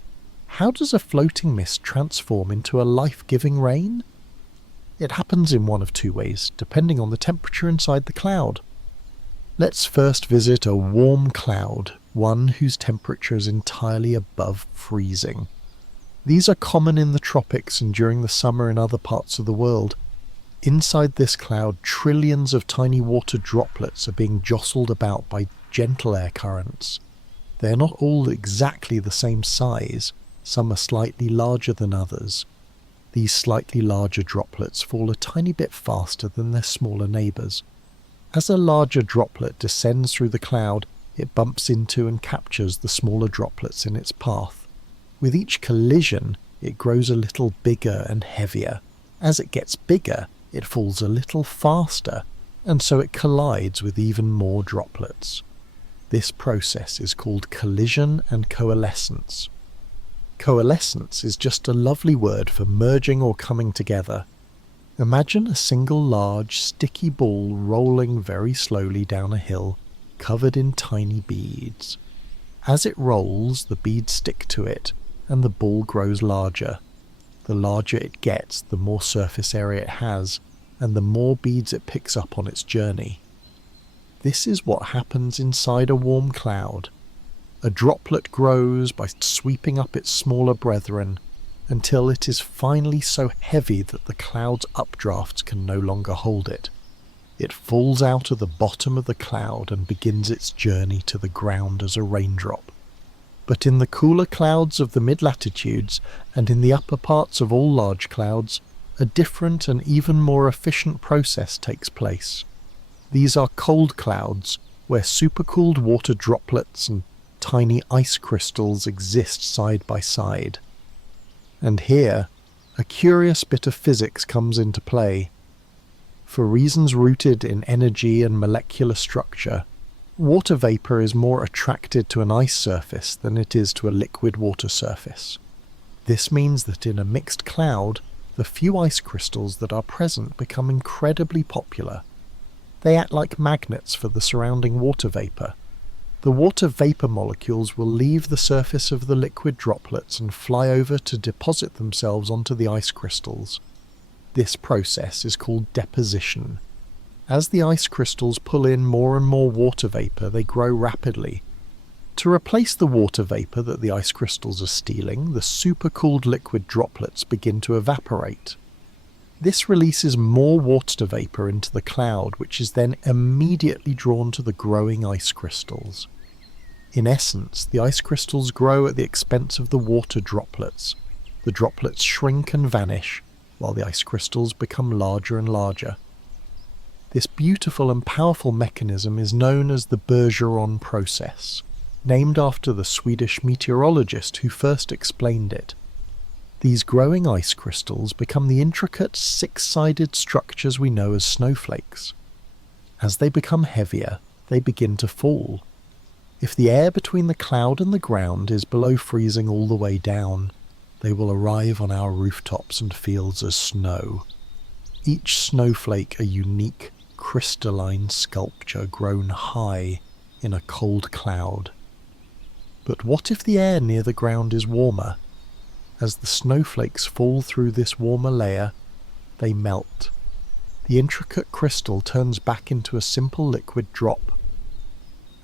How does a floating mist transform into a life-giving rain? It happens in one of two ways, depending on the temperature inside the cloud. Let's first visit a warm cloud, one whose temperature is entirely above freezing. These are common in the tropics and during the summer in other parts of the world. Inside this cloud, trillions of tiny water droplets are being jostled about by gentle air currents. They are not all exactly the same size, some are slightly larger than others. These slightly larger droplets fall a tiny bit faster than their smaller neighbours. As a larger droplet descends through the cloud, it bumps into and captures the smaller droplets in its path. With each collision, it grows a little bigger and heavier. As it gets bigger, it falls a little faster, and so it collides with even more droplets. This process is called collision and coalescence. Coalescence is just a lovely word for merging or coming together. Imagine a single large, sticky ball rolling very slowly down a hill, covered in tiny beads. As it rolls, the beads stick to it, and the ball grows larger. The larger it gets, the more surface area it has, and the more beads it picks up on its journey. This is what happens inside a warm cloud. A droplet grows by sweeping up its smaller brethren, until it is finally so heavy that the cloud's updrafts can no longer hold it. It falls out of the bottom of the cloud and begins its journey to the ground as a raindrop. But in the cooler clouds of the mid-latitudes, and in the upper parts of all large clouds, a different and even more efficient process takes place. These are cold clouds, where supercooled water droplets and tiny ice crystals exist side by side. And here, a curious bit of physics comes into play. For reasons rooted in energy and molecular structure, water vapour is more attracted to an ice surface than it is to a liquid water surface. This means that in a mixed cloud, the few ice crystals that are present become incredibly popular. They act like magnets for the surrounding water vapour. The water vapour molecules will leave the surface of the liquid droplets and fly over to deposit themselves onto the ice crystals. This process is called deposition. As the ice crystals pull in more and more water vapour, they grow rapidly. To replace the water vapour that the ice crystals are stealing, the supercooled liquid droplets begin to evaporate. This releases more water vapour into the cloud, which is then immediately drawn to the growing ice crystals. In essence, the ice crystals grow at the expense of the water droplets. The droplets shrink and vanish, while the ice crystals become larger and larger. This beautiful and powerful mechanism is known as the Bergeron process, named after the Swedish meteorologist who first explained it. These growing ice crystals become the intricate six-sided structures we know as snowflakes. As they become heavier, they begin to fall. If the air between the cloud and the ground is below freezing all the way down, they will arrive on our rooftops and fields as snow. Each snowflake a unique, crystalline sculpture grown high in a cold cloud. But what if the air near the ground is warmer? As the snowflakes fall through this warmer layer, they melt. The intricate crystal turns back into a simple liquid drop.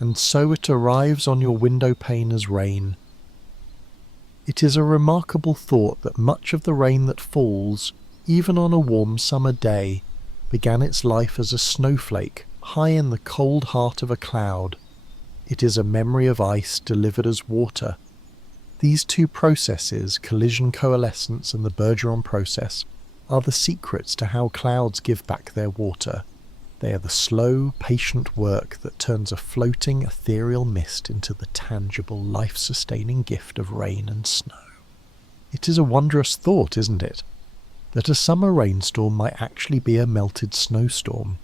And so it arrives on your window pane as rain. It is a remarkable thought that much of the rain that falls, even on a warm summer day, began its life as a snowflake high in the cold heart of a cloud. It is a memory of ice delivered as water. These two processes, collision coalescence and the Bergeron process, are the secrets to how clouds give back their water. They are the slow, patient work that turns a floating, ethereal mist into the tangible, life-sustaining gift of rain and snow. It is a wondrous thought, isn't it? That a summer rainstorm might actually be a melted snowstorm.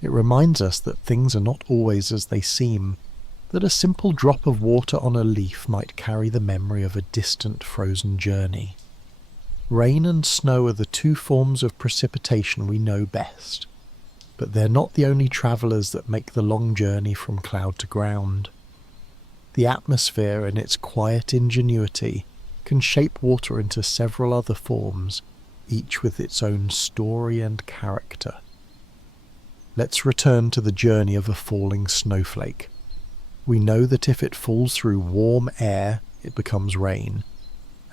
It reminds us that things are not always as they seem, that a simple drop of water on a leaf might carry the memory of a distant frozen journey. Rain and snow are the two forms of precipitation we know best. But they're not the only travellers that make the long journey from cloud to ground. The atmosphere, in its quiet ingenuity, can shape water into several other forms, each with its own story and character. Let's return to the journey of a falling snowflake. We know that if it falls through warm air, it becomes rain,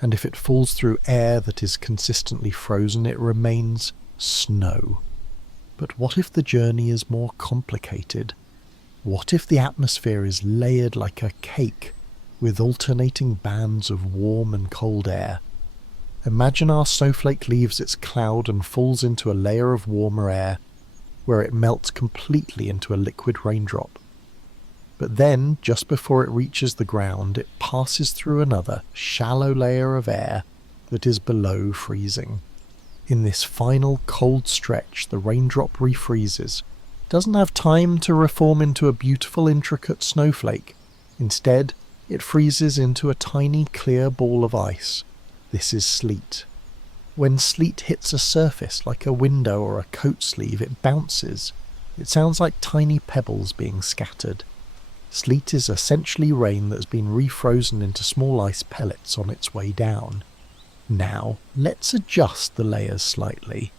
and if it falls through air that is consistently frozen, it remains snow. But what if the journey is more complicated? What if the atmosphere is layered like a cake, with alternating bands of warm and cold air? Imagine our snowflake leaves its cloud and falls into a layer of warmer air, where it melts completely into a liquid raindrop. But then, just before it reaches the ground, it passes through another, shallow layer of air that is below freezing. In this final cold stretch, the raindrop refreezes, doesn't have time to reform into a beautiful intricate snowflake. Instead, it freezes into a tiny clear ball of ice. This is sleet. When sleet hits a surface like a window or a coat sleeve, it bounces. It sounds like tiny pebbles being scattered. Sleet is essentially rain that's been refrozen into small ice pellets on its way down. Now, let's adjust the layers slightly.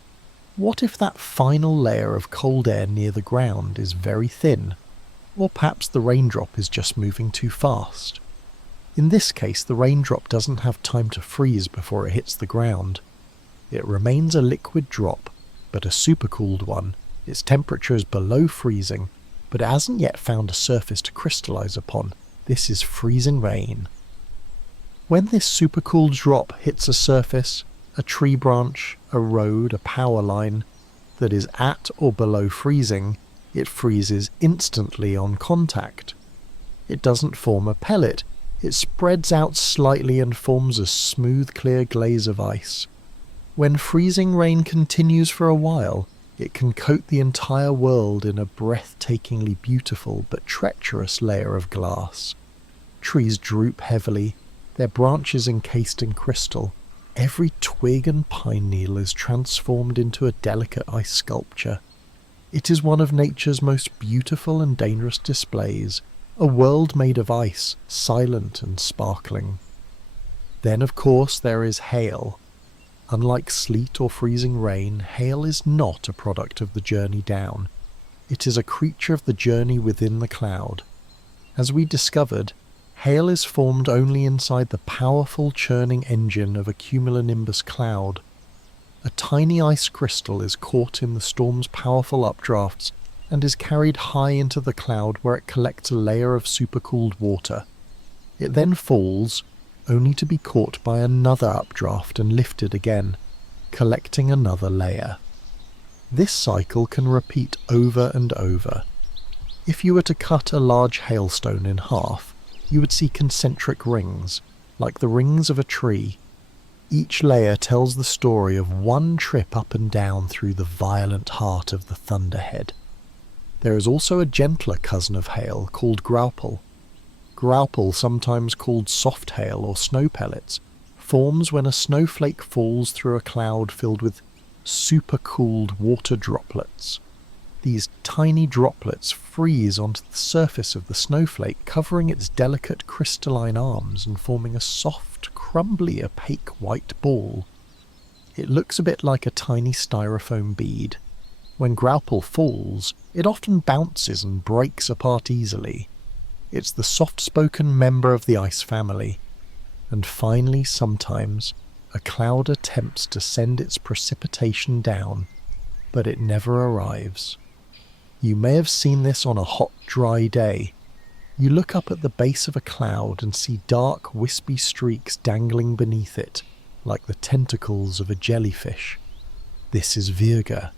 What if that final layer of cold air near the ground is very thin? Or perhaps the raindrop is just moving too fast? In this case, the raindrop doesn't have time to freeze before it hits the ground. It remains a liquid drop, but a supercooled one. Its temperature is below freezing, but it hasn't yet found a surface to crystallize upon. This is freezing rain. When this supercooled drop hits a surface, a tree branch, a road, a power line, that is at or below freezing, it freezes instantly on contact. It doesn't form a pellet, it spreads out slightly and forms a smooth clear glaze of ice. When freezing rain continues for a while, it can coat the entire world in a breathtakingly beautiful but treacherous layer of glass. Trees droop heavily, their branches encased in crystal. Every twig and pine needle is transformed into a delicate ice sculpture. It is one of nature's most beautiful and dangerous displays, a world made of ice, silent and sparkling. Then, of course, there is hail. Unlike sleet or freezing rain, hail is not a product of the journey down. It is a creature of the journey within the cloud. As we discovered, hail is formed only inside the powerful churning engine of a cumulonimbus cloud. A tiny ice crystal is caught in the storm's powerful updrafts and is carried high into the cloud where it collects a layer of supercooled water. It then falls, only to be caught by another updraft and lifted again, collecting another layer. This cycle can repeat over and over. If you were to cut a large hailstone in half, you would see concentric rings, like the rings of a tree. Each layer tells the story of one trip up and down through the violent heart of the thunderhead. There is also a gentler cousin of hail called graupel. Graupel, sometimes called soft hail or snow pellets, forms when a snowflake falls through a cloud filled with supercooled water droplets. These tiny droplets freeze onto the surface of the snowflake, covering its delicate crystalline arms and forming a soft, crumbly, opaque white ball. It looks a bit like a tiny styrofoam bead. When graupel falls, it often bounces and breaks apart easily. It's the soft-spoken member of the ice family. And finally, sometimes, a cloud attempts to send its precipitation down, but it never arrives. You may have seen this on a hot, dry day. You look up at the base of a cloud and see dark, wispy streaks dangling beneath it, like the tentacles of a jellyfish. This is Virga.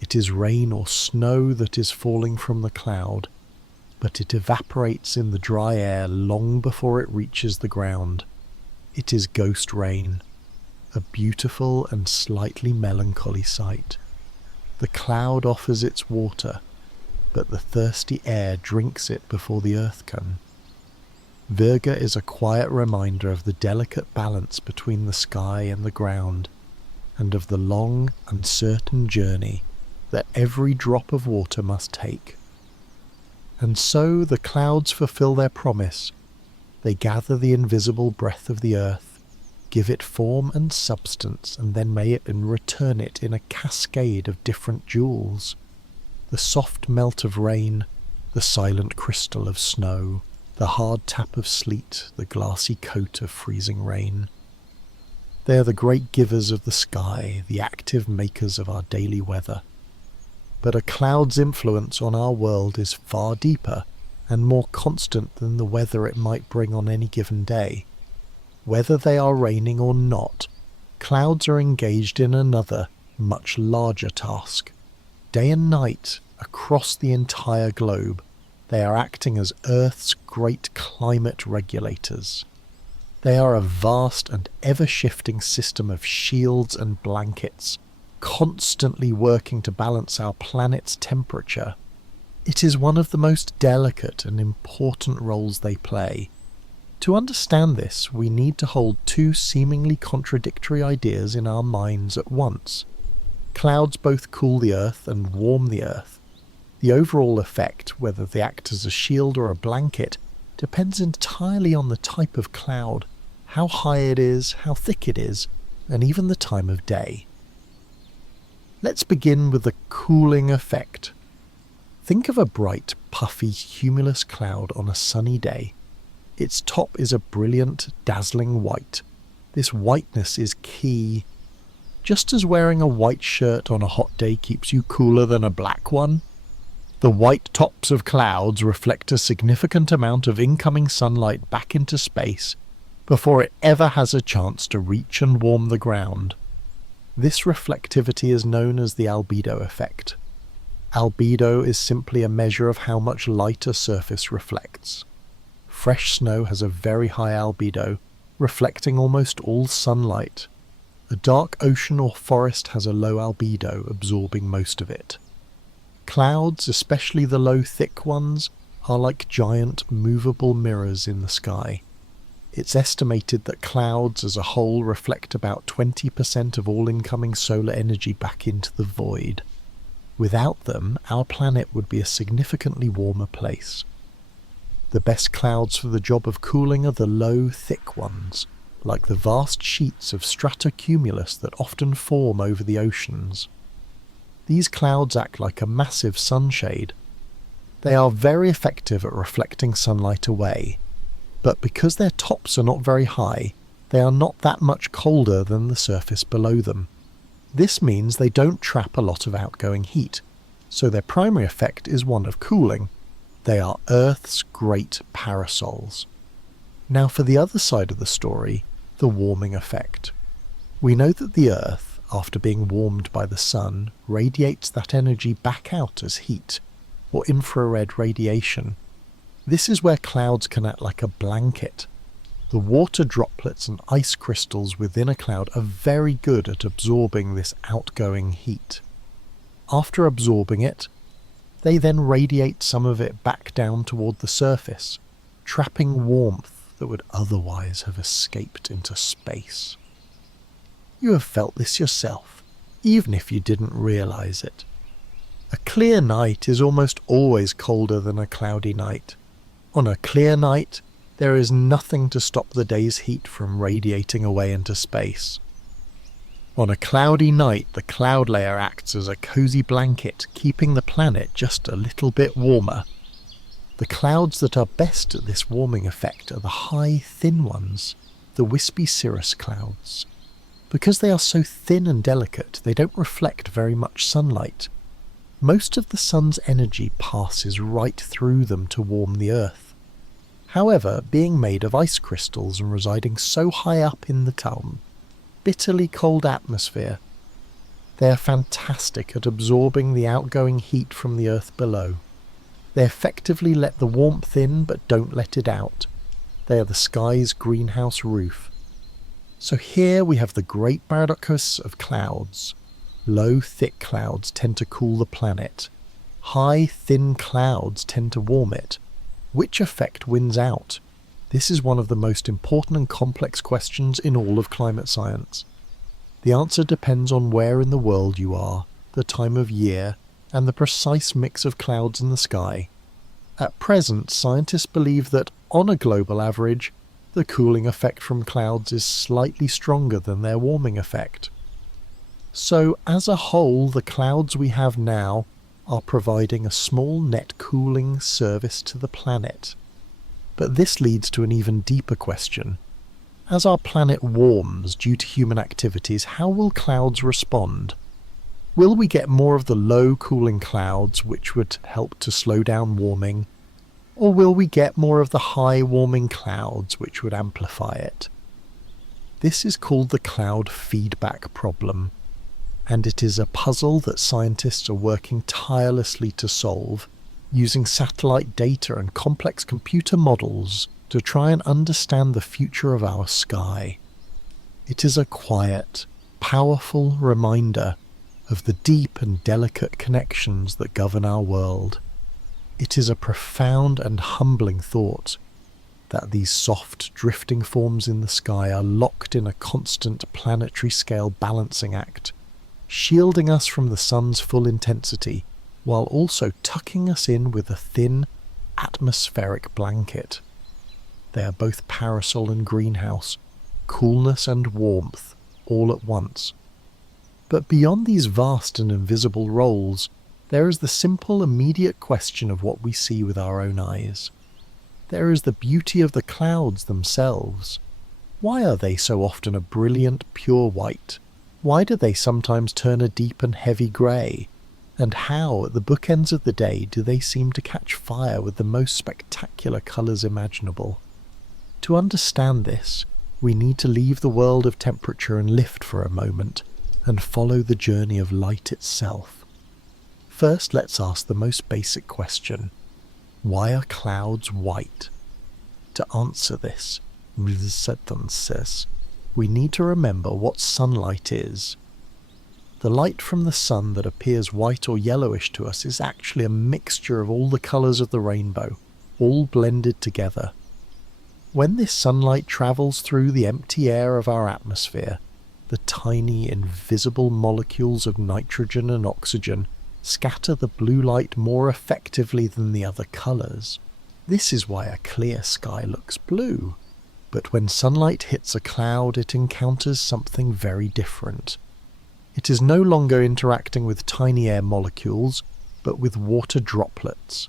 It is rain or snow that is falling from the cloud, but it evaporates in the dry air long before it reaches the ground. It is ghost rain, a beautiful and slightly melancholy sight. The cloud offers its water, but the thirsty air drinks it before the earth can. Virga is a quiet reminder of the delicate balance between the sky and the ground, and of the long, uncertain journey that every drop of water must take. And so the clouds fulfill their promise. They gather the invisible breath of the earth, give it form and substance, and then may it and return it in a cascade of different jewels. The soft melt of rain, the silent crystal of snow, the hard tap of sleet, the glassy coat of freezing rain. They are the great givers of the sky, the active makers of our daily weather. But a cloud's influence on our world is far deeper and more constant than the weather it might bring on any given day. Whether they are raining or not, clouds are engaged in another, much larger task. Day and night, across the entire globe, they are acting as Earth's great climate regulators. They are a vast and ever-shifting system of shields and blankets, constantly working to balance our planet's temperature. It is one of the most delicate and important roles they play. To understand this, we need to hold two seemingly contradictory ideas in our minds at once. Clouds both cool the earth and warm the earth. The overall effect, whether they act as a shield or a blanket, depends entirely on the type of cloud, how high it is, how thick it is, and even the time of day. Let's begin with the cooling effect. Think of a bright, puffy, cumulus cloud on a sunny day. Its top is a brilliant, dazzling white. This whiteness is key. Just as wearing a white shirt on a hot day keeps you cooler than a black one, the white tops of clouds reflect a significant amount of incoming sunlight back into space before it ever has a chance to reach and warm the ground. This reflectivity is known as the albedo effect. Albedo is simply a measure of how much light a surface reflects. Fresh snow has a very high albedo, reflecting almost all sunlight. A dark ocean or forest has a low albedo, absorbing most of it. Clouds, especially the low, thick ones, are like giant, movable mirrors in the sky. It's estimated that clouds as a whole reflect about 20% of all incoming solar energy back into the void. Without them, our planet would be a significantly warmer place. The best clouds for the job of cooling are the low, thick ones, like the vast sheets of Stratocumulus that often form over the oceans. These clouds act like a massive sunshade. They are very effective at reflecting sunlight away, but because their tops are not very high, they are not that much colder than the surface below them. This means they don't trap a lot of outgoing heat, so their primary effect is one of cooling. They are Earth's great parasols. Now for the other side of the story, the warming effect. We know that the Earth, after being warmed by the sun, radiates that energy back out as heat, or infrared radiation. This is where clouds can act like a blanket. The water droplets and ice crystals within a cloud are very good at absorbing this outgoing heat. After absorbing it, they then radiate some of it back down toward the surface, trapping warmth that would otherwise have escaped into space. You have felt this yourself, even if you didn't realize it. A clear night is almost always colder than a cloudy night. On a clear night, there is nothing to stop the day's heat from radiating away into space. On a cloudy night, the cloud layer acts as a cozy blanket, keeping the planet just a little bit warmer. The clouds that are best at this warming effect are the high, thin ones, the wispy cirrus clouds. Because they are so thin and delicate, they don't reflect very much sunlight. Most of the sun's energy passes right through them to warm the Earth. However, being made of ice crystals and residing so high up in the bitterly cold atmosphere, they are fantastic at absorbing the outgoing heat from the Earth below. They effectively let the warmth in but don't let it out. They are the sky's greenhouse roof. So here we have the great paradox of clouds. Low, thick clouds tend to cool the planet. High, thin clouds tend to warm it. Which effect wins out? This is one of the most important and complex questions in all of climate science. The answer depends on where in the world you are, the time of year, and the precise mix of clouds in the sky. At present, scientists believe that, on a global average, the cooling effect from clouds is slightly stronger than their warming effect. So, as a whole, the clouds we have now are providing a small net cooling service to the planet. But this leads to an even deeper question. As our planet warms due to human activities, how will clouds respond? Will we get more of the low cooling clouds which would help to slow down warming? Or will we get more of the high warming clouds which would amplify it? This is called the cloud feedback problem, and it is a puzzle that scientists are working tirelessly to solve, using satellite data and complex computer models to try and understand the future of our sky. It is a quiet, powerful reminder of the deep and delicate connections that govern our world. It is a profound and humbling thought that these soft, drifting forms in the sky are locked in a constant planetary scale balancing act, shielding us from the sun's full intensity, while also tucking us in with a thin, atmospheric blanket. They are both parasol and greenhouse, coolness and warmth, all at once. But beyond these vast and invisible roles, there is the simple, immediate question of what we see with our own eyes. There is the beauty of the clouds themselves. Why are they so often a brilliant, pure white? Why do they sometimes turn a deep and heavy grey? And how, at the bookends of the day, do they seem to catch fire with the most spectacular colours imaginable? To understand this, we need to leave the world of temperature and lift for a moment, and follow the journey of light itself. First, let's ask the most basic question. Why are clouds white? To answer this, we need to remember what sunlight is. The light from the sun that appears white or yellowish to us is actually a mixture of all the colours of the rainbow, all blended together. When this sunlight travels through the empty air of our atmosphere, the tiny invisible molecules of nitrogen and oxygen scatter the blue light more effectively than the other colours. This is why a clear sky looks blue. But when sunlight hits a cloud, it encounters something very different. It is no longer interacting with tiny air molecules, but with water droplets.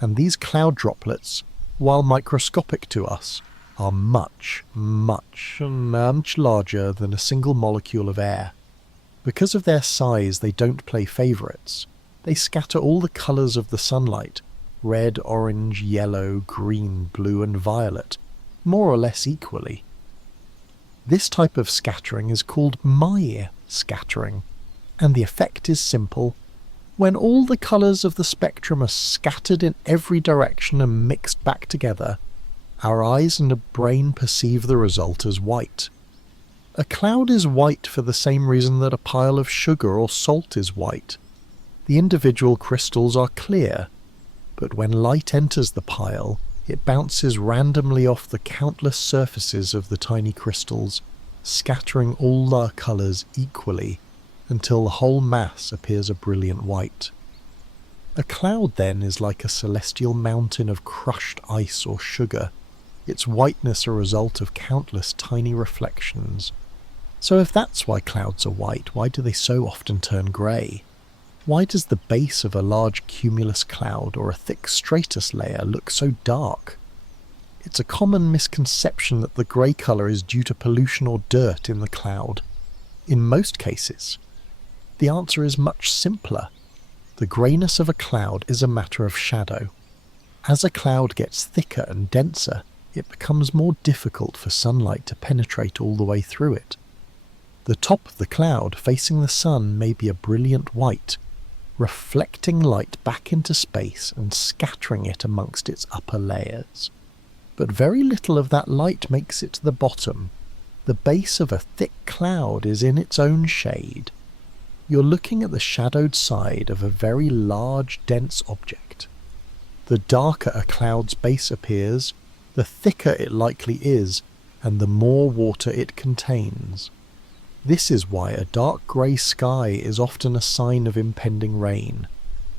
And these cloud droplets, while microscopic to us, are much, much, much larger than a single molecule of air. Because of their size, they don't play favourites. They scatter all the colours of the sunlight, red, orange, yellow, green, blue and violet, more or less equally. This type of scattering is called Maya scattering, and the effect is simple. When all the colours of the spectrum are scattered in every direction and mixed back together, our eyes and brain perceive the result as white. A cloud is white for the same reason that a pile of sugar or salt is white. The individual crystals are clear, but when light enters the pile, it bounces randomly off the countless surfaces of the tiny crystals, scattering all their colours equally until the whole mass appears a brilliant white. A cloud then is like a celestial mountain of crushed ice or sugar, its whiteness a result of countless tiny reflections. So if that's why clouds are white, why do they so often turn grey? Why does the base of a large cumulus cloud or a thick stratus layer look so dark? It's a common misconception that the grey colour is due to pollution or dirt in the cloud. In most cases, the answer is much simpler. The greyness of a cloud is a matter of shadow. As a cloud gets thicker and denser, it becomes more difficult for sunlight to penetrate all the way through it. The top of the cloud facing the sun may be a brilliant white, reflecting light back into space and scattering it amongst its upper layers. But very little of that light makes it to the bottom. The base of a thick cloud is in its own shade. You're looking at the shadowed side of a very large, dense object. The darker a cloud's base appears, the thicker it likely is, and the more water it contains. This is why a dark grey sky is often a sign of impending rain.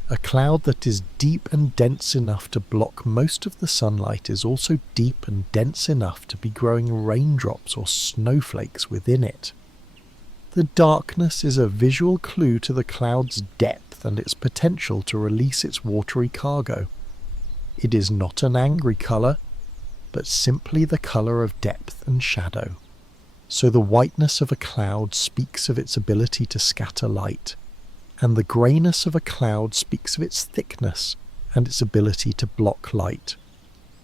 A cloud that is deep and dense enough to block most of the sunlight is also deep and dense enough to be growing raindrops or snowflakes within it. The darkness is a visual clue to the cloud's depth and its potential to release its watery cargo. It is not an angry colour, but simply the colour of depth and shadow. So the whiteness of a cloud speaks of its ability to scatter light, and the greyness of a cloud speaks of its thickness and its ability to block light.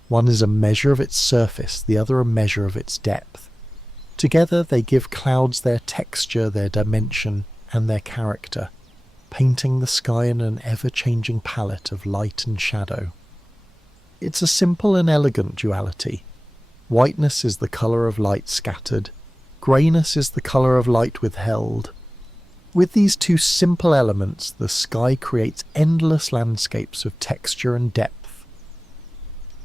One is a measure of its surface, the other a measure of its depth. Together they give clouds their texture, their dimension, and their character, painting the sky in an ever-changing palette of light and shadow. It's a simple and elegant duality. Whiteness is the colour of light scattered, greyness is the colour of light withheld. With these two simple elements, the sky creates endless landscapes of texture and depth.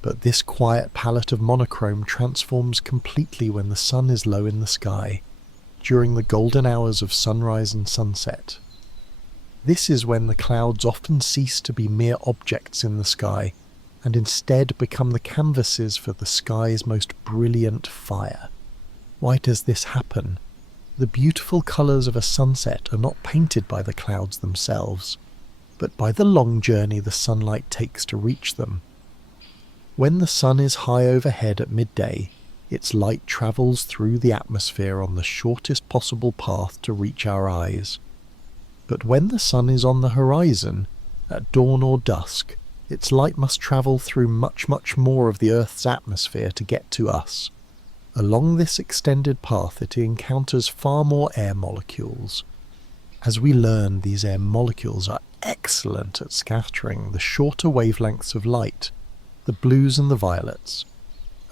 But this quiet palette of monochrome transforms completely when the sun is low in the sky, during the golden hours of sunrise and sunset. This is when the clouds often cease to be mere objects in the sky, and instead become the canvases for the sky's most brilliant fire. Why does this happen? The beautiful colours of a sunset are not painted by the clouds themselves, but by the long journey the sunlight takes to reach them. When the sun is high overhead at midday, its light travels through the atmosphere on the shortest possible path to reach our eyes. But when the sun is on the horizon, at dawn or dusk, its light must travel through much more of the Earth's atmosphere to get to us. Along this extended path it encounters far more air molecules. As we learn, these air molecules are excellent at scattering the shorter wavelengths of light, the blues and the violets.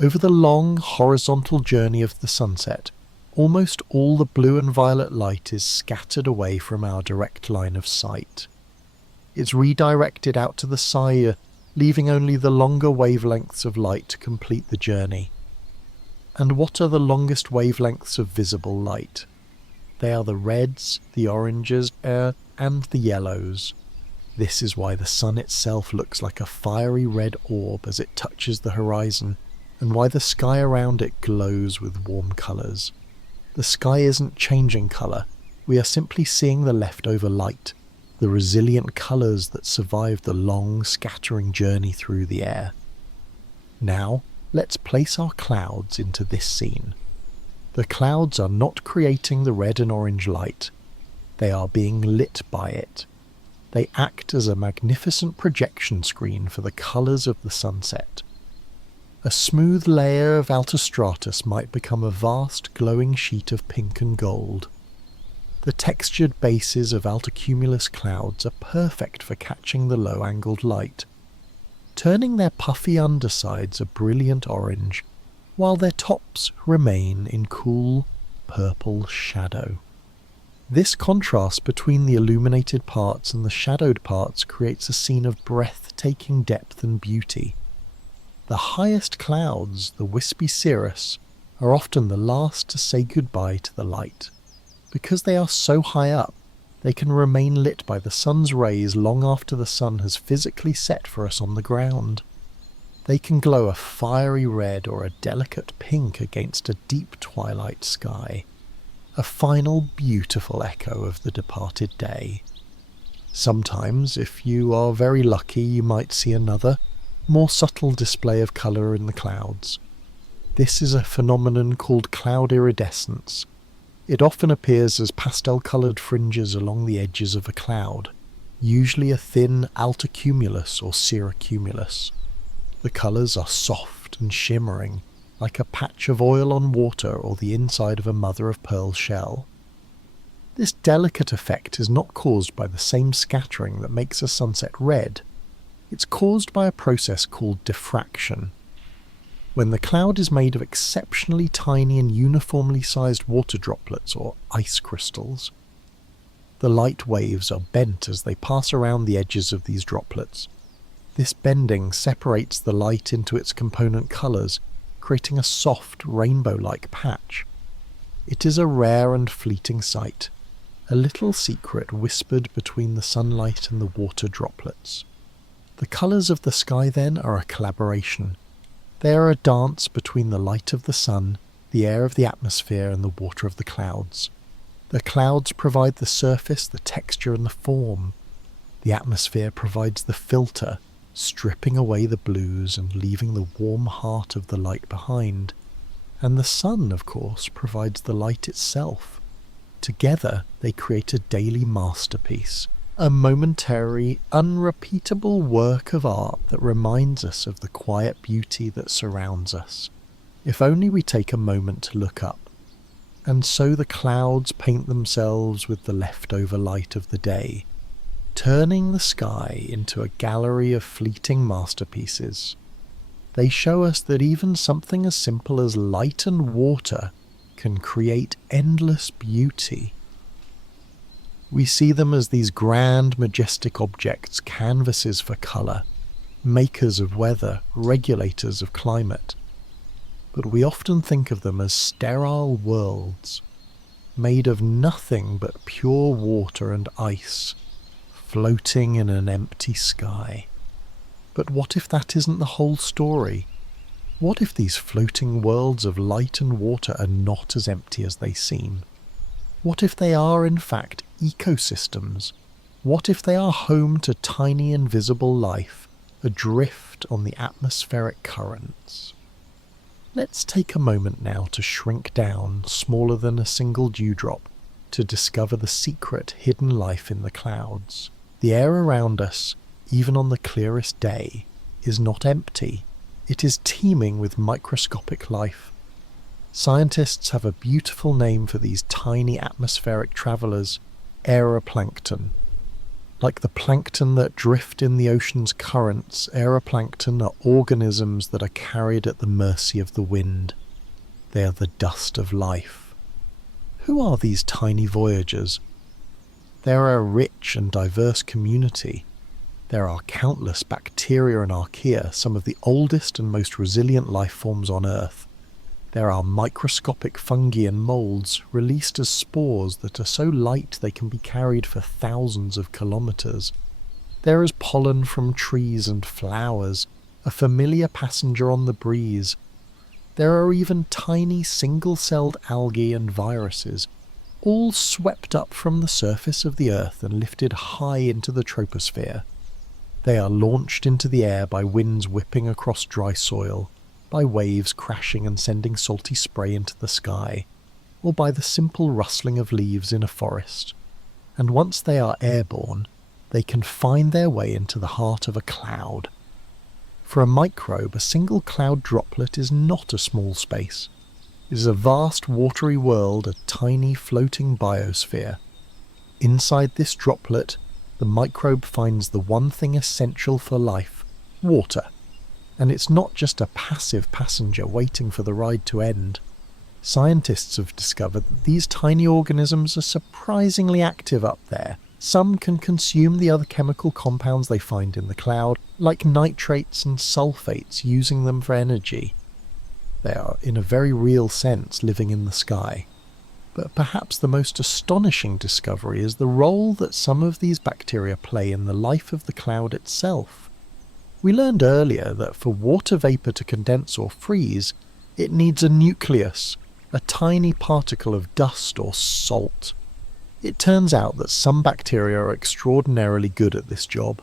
Over the long horizontal journey of the sunset, almost all the blue and violet light is scattered away from our direct line of sight. It's redirected out to the side, leaving only the longer wavelengths of light to complete the journey. And what are the longest wavelengths of visible light? They are the reds, the oranges, and the yellows. This is why the sun itself looks like a fiery red orb as it touches the horizon, and why the sky around it glows with warm colours. The sky isn't changing colour, we are simply seeing the leftover light, the resilient colours that survived the long scattering journey through the air. Now, let's place our clouds into this scene. The clouds are not creating the red and orange light. They are being lit by it. They act as a magnificent projection screen for the colours of the sunset. A smooth layer of Altostratus might become a vast glowing sheet of pink and gold. The textured bases of Altocumulus clouds are perfect for catching the low-angled light, turning their puffy undersides a brilliant orange, while their tops remain in cool purple shadow. This contrast between the illuminated parts and the shadowed parts creates a scene of breathtaking depth and beauty. The highest clouds, the wispy Cirrus, are often the last to say goodbye to the light. Because they are so high up, they can remain lit by the sun's rays long after the sun has physically set for us on the ground. They can glow a fiery red or a delicate pink against a deep twilight sky, a final beautiful echo of the departed day. Sometimes, if you are very lucky, you might see another, more subtle display of colour in the clouds. This is a phenomenon called cloud iridescence. It often appears as pastel-coloured fringes along the edges of a cloud, usually a thin Altocumulus or Cirrocumulus. The colours are soft and shimmering, like a patch of oil on water or the inside of a mother-of-pearl shell. This delicate effect is not caused by the same scattering that makes a sunset red. It's caused by a process called diffraction. When the cloud is made of exceptionally tiny and uniformly sized water droplets or ice crystals, the light waves are bent as they pass around the edges of these droplets. This bending separates the light into its component colours, creating a soft rainbow-like patch. It is a rare and fleeting sight, a little secret whispered between the sunlight and the water droplets. The colours of the sky then are a collaboration. They are a dance between the light of the sun, the air of the atmosphere, and the water of the clouds. The clouds provide the surface, the texture, and the form. The atmosphere provides the filter, stripping away the blues and leaving the warm heart of the light behind. And the sun, of course, provides the light itself. Together, they create a daily masterpiece, a momentary, unrepeatable work of art that reminds us of the quiet beauty that surrounds us, if only we take a moment to look up. And so the clouds paint themselves with the leftover light of the day, turning the sky into a gallery of fleeting masterpieces. They show us that even something as simple as light and water can create endless beauty. We see them as these grand, majestic objects, canvases for colour, makers of weather, regulators of climate. But we often think of them as sterile worlds, made of nothing but pure water and ice, floating in an empty sky. But what if that isn't the whole story? What if these floating worlds of light and water are not as empty as they seem? What if they are, in fact, ecosystems? What if they are home to tiny invisible life, adrift on the atmospheric currents? Let's take a moment now to shrink down, smaller than a single dewdrop, to discover the secret hidden life in the clouds. The air around us, even on the clearest day, is not empty. It is teeming with microscopic life. Scientists have a beautiful name for these tiny atmospheric travellers, Aeroplankton. Like the plankton that drift in the ocean's currents, Aeroplankton are organisms that are carried at the mercy of the wind. They are the dust of life. Who are these tiny voyagers? They are a rich and diverse community. There are countless bacteria and archaea, some of the oldest and most resilient life forms on Earth. There are microscopic fungi and moulds released as spores that are so light they can be carried for thousands of kilometres. There is pollen from trees and flowers, a familiar passenger on the breeze. There are even tiny single-celled algae and viruses, all swept up from the surface of the Earth and lifted high into the troposphere. They are launched into the air by winds whipping across dry soil, by waves crashing and sending salty spray into the sky, or by the simple rustling of leaves in a forest. And once they are airborne, they can find their way into the heart of a cloud. For a microbe, a single cloud droplet is not a small space. It is a vast watery world, a tiny floating biosphere. Inside this droplet, the microbe finds the one thing essential for life, water. And it's not just a passive passenger waiting for the ride to end. Scientists have discovered that these tiny organisms are surprisingly active up there. Some can consume the other chemical compounds they find in the cloud, like nitrates and sulfates, using them for energy. They are, in a very real sense, living in the sky. But perhaps the most astonishing discovery is the role that some of these bacteria play in the life of the cloud itself. We learned earlier that for water vapour to condense or freeze, it needs a nucleus, a tiny particle of dust or salt. It turns out that some bacteria are extraordinarily good at this job.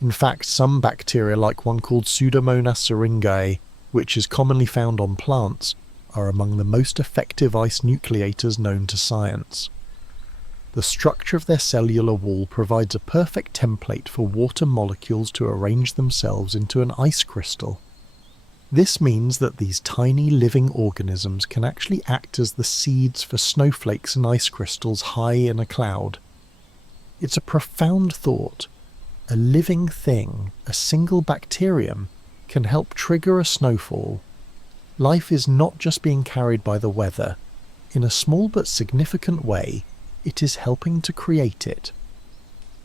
In fact, some bacteria, like one called Pseudomonas syringae, which is commonly found on plants, are among the most effective ice nucleators known to science. The structure of their cellular wall provides a perfect template for water molecules to arrange themselves into an ice crystal. This means that these tiny living organisms can actually act as the seeds for snowflakes and ice crystals high in a cloud. It's a profound thought. A living thing, a single bacterium, can help trigger a snowfall. Life is not just being carried by the weather. In a small but significant way, it is helping to create it.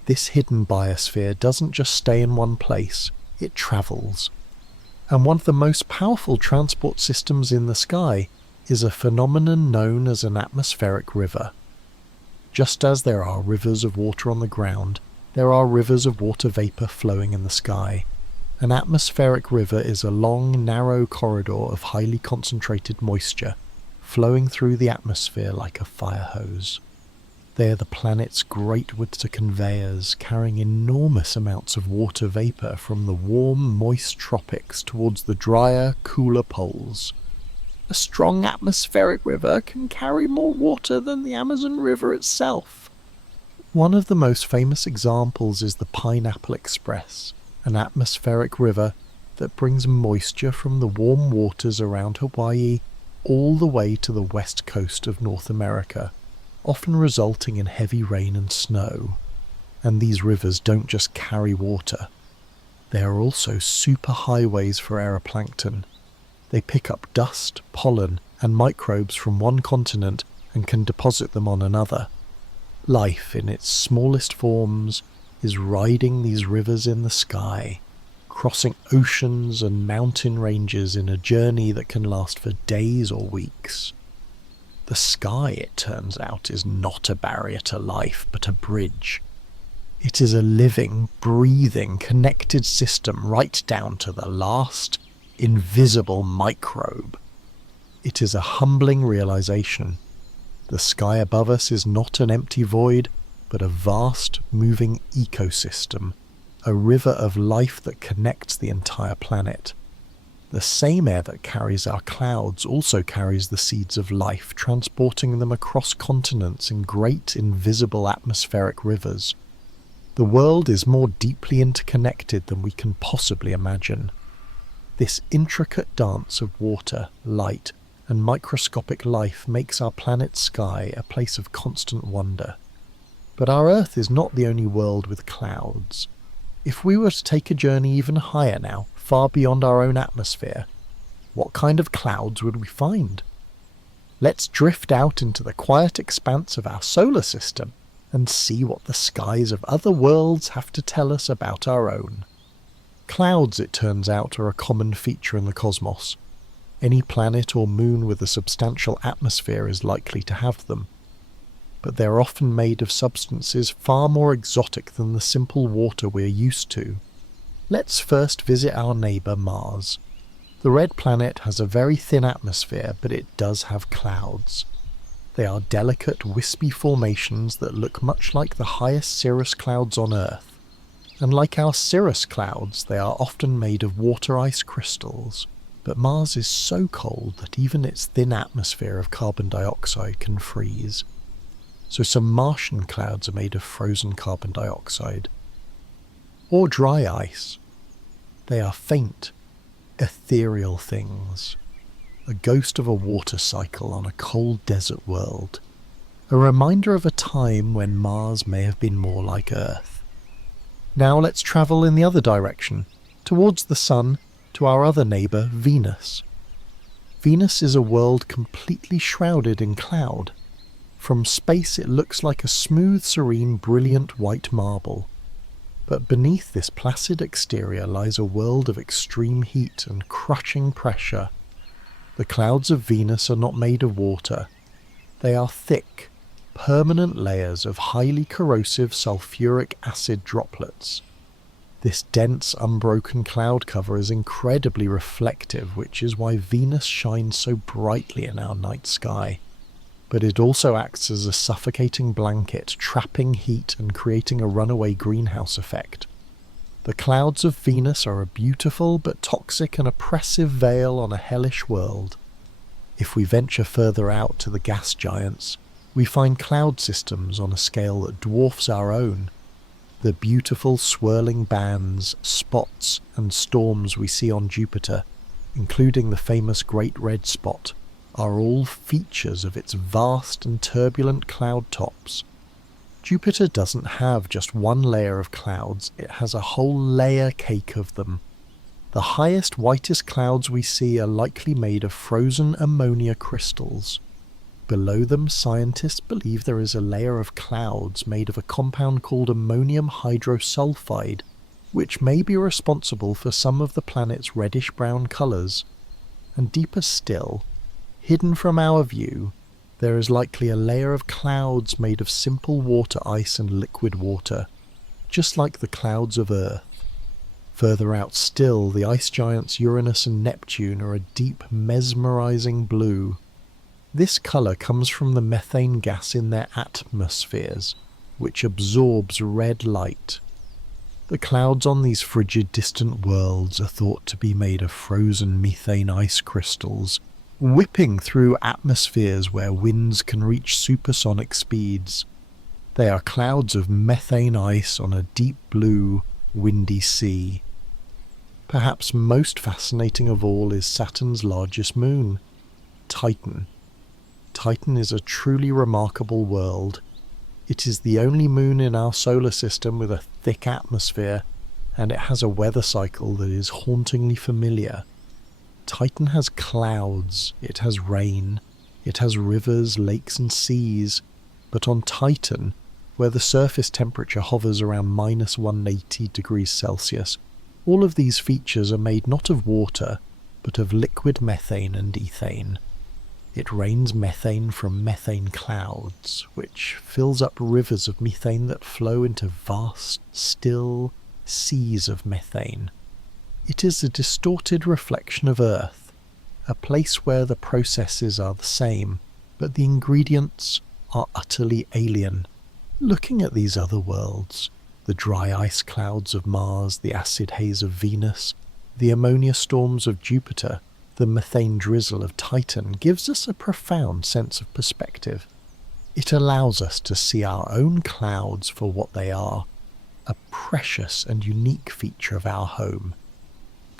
This hidden biosphere doesn't just stay in one place, it travels. And one of the most powerful transport systems in the sky is a phenomenon known as an atmospheric river. Just as there are rivers of water on the ground, there are rivers of water vapour flowing in the sky. An atmospheric river is a long, narrow corridor of highly concentrated moisture, flowing through the atmosphere like a fire hose. They are the planet's great winter conveyors, carrying enormous amounts of water vapour from the warm, moist tropics towards the drier, cooler poles. A strong atmospheric river can carry more water than the Amazon River itself. One of the most famous examples is the Pineapple Express, an atmospheric river that brings moisture from the warm waters around Hawaii all the way to the west coast of North America, often resulting in heavy rain and snow. And these rivers don't just carry water. They are also superhighways for Aeroplankton. They pick up dust, pollen, and microbes from one continent and can deposit them on another. Life, in its smallest forms, is riding these rivers in the sky, crossing oceans and mountain ranges in a journey that can last for days or weeks. The sky, it turns out, is not a barrier to life, but a bridge. It is a living, breathing, connected system right down to the last, invisible microbe. It is a humbling realization. The sky above us is not an empty void, but a vast, moving ecosystem, a river of life that connects the entire planet. The same air that carries our clouds also carries the seeds of life, transporting them across continents in great invisible atmospheric rivers. The world is more deeply interconnected than we can possibly imagine. This intricate dance of water, light, and microscopic life makes our planet's sky a place of constant wonder. But our Earth is not the only world with clouds. If we were to take a journey even higher now, far beyond our own atmosphere, what kind of clouds would we find? Let's drift out into the quiet expanse of our solar system and see what the skies of other worlds have to tell us about our own. Clouds, it turns out, are a common feature in the cosmos. Any planet or moon with a substantial atmosphere is likely to have them. But they're often made of substances far more exotic than the simple water we're used to. Let's first visit our neighbour Mars. The red planet has a very thin atmosphere, but it does have clouds. They are delicate, wispy formations that look much like the highest cirrus clouds on Earth. And like our cirrus clouds, they are often made of water ice crystals. But Mars is so cold that even its thin atmosphere of carbon dioxide can freeze. So some Martian clouds are made of frozen carbon dioxide. Or dry ice. They are faint, ethereal things, a ghost of a water cycle on a cold desert world, a reminder of a time when Mars may have been more like Earth. Now let's travel in the other direction, towards the Sun, to our other neighbour, Venus. Venus is a world completely shrouded in cloud. From space it looks like a smooth, serene, brilliant white marble. But beneath this placid exterior lies a world of extreme heat and crushing pressure. The clouds of Venus are not made of water. They are thick, permanent layers of highly corrosive sulfuric acid droplets. This dense, unbroken cloud cover is incredibly reflective, which is why Venus shines so brightly in our night sky. But it also acts as a suffocating blanket, trapping heat and creating a runaway greenhouse effect. The clouds of Venus are a beautiful but toxic and oppressive veil on a hellish world. If we venture further out to the gas giants, we find cloud systems on a scale that dwarfs our own. The beautiful swirling bands, spots and storms we see on Jupiter, including the famous Great Red Spot, are all features of its vast and turbulent cloud tops. Jupiter doesn't have just one layer of clouds, it has a whole layer cake of them. The highest, whitest clouds we see are likely made of frozen ammonia crystals. Below them, scientists believe there is a layer of clouds made of a compound called ammonium hydrosulfide, which may be responsible for some of the planet's reddish-brown colours. And deeper still, hidden from our view, there is likely a layer of clouds made of simple water ice and liquid water, just like the clouds of Earth. Further out still, the ice giants Uranus and Neptune are a deep, mesmerising blue. This colour comes from the methane gas in their atmospheres, which absorbs red light. The clouds on these frigid, distant worlds are thought to be made of frozen methane ice crystals, whipping through atmospheres where winds can reach supersonic speeds. They are clouds of methane ice on a deep blue, windy sea. Perhaps most fascinating of all is Saturn's largest moon, Titan. Titan is a truly remarkable world. It is the only moon in our solar system with a thick atmosphere, and it has a weather cycle that is hauntingly familiar. Titan has clouds, it has rain, it has rivers, lakes and seas, but on Titan, where the surface temperature hovers around minus 180 degrees Celsius, all of these features are made not of water, but of liquid methane and ethane. It rains methane from methane clouds, which fills up rivers of methane that flow into vast, still seas of methane. It is a distorted reflection of Earth, a place where the processes are the same, but the ingredients are utterly alien. Looking at these other worlds, the dry ice clouds of Mars, the acid haze of Venus, the ammonia storms of Jupiter, the methane drizzle of Titan, gives us a profound sense of perspective. It allows us to see our own clouds for what they are, a precious and unique feature of our home.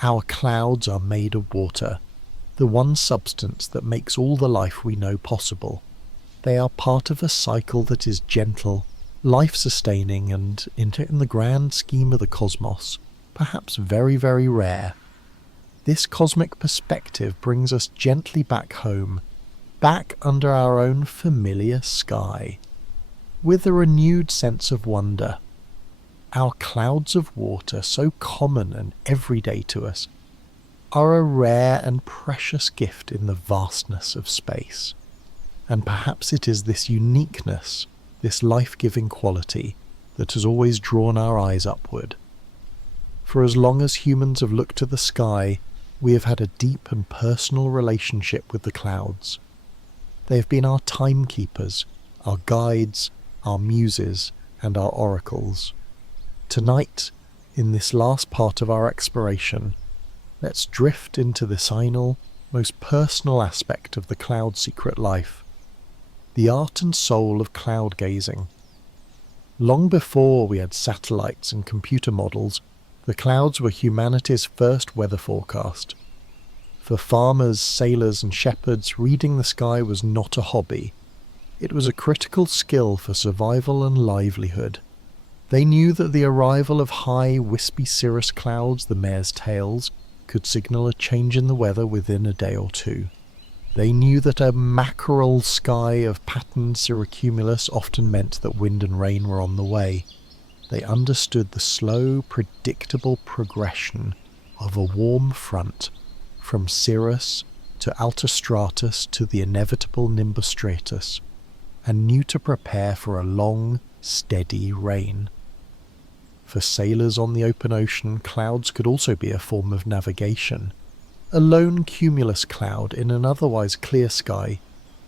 Our clouds are made of water, the one substance that makes all the life we know possible. They are part of a cycle that is gentle, life-sustaining, and, in the grand scheme of the cosmos, perhaps very, very rare. This cosmic perspective brings us gently back home, back under our own familiar sky, with a renewed sense of wonder. Our clouds of water, so common and everyday to us, are a rare and precious gift in the vastness of space. And perhaps it is this uniqueness, this life-giving quality, that has always drawn our eyes upward. For as long as humans have looked to the sky, we have had a deep and personal relationship with the clouds. They have been our timekeepers, our guides, our muses, and our oracles. Tonight, in this last part of our exploration, let's drift into the final, most personal aspect of the cloud secret life, the art and soul of cloud gazing. Long before we had satellites and computer models, The clouds were humanity's first weather forecast. For farmers, sailors, and shepherds, reading the sky was not a hobby. It was a critical skill for survival and livelihood. They knew that the arrival of high, wispy cirrus clouds, the mare's tails, could signal a change in the weather within a day or two. They knew that a mackerel sky of patterned Cirrocumulus often meant that wind and rain were on the way. They understood the slow, predictable progression of a warm front from Cirrus to Altostratus to the inevitable Nimbus Stratus, and knew to prepare for a long, steady rain. For sailors on the open ocean, clouds could also be a form of navigation. A lone cumulus cloud in an otherwise clear sky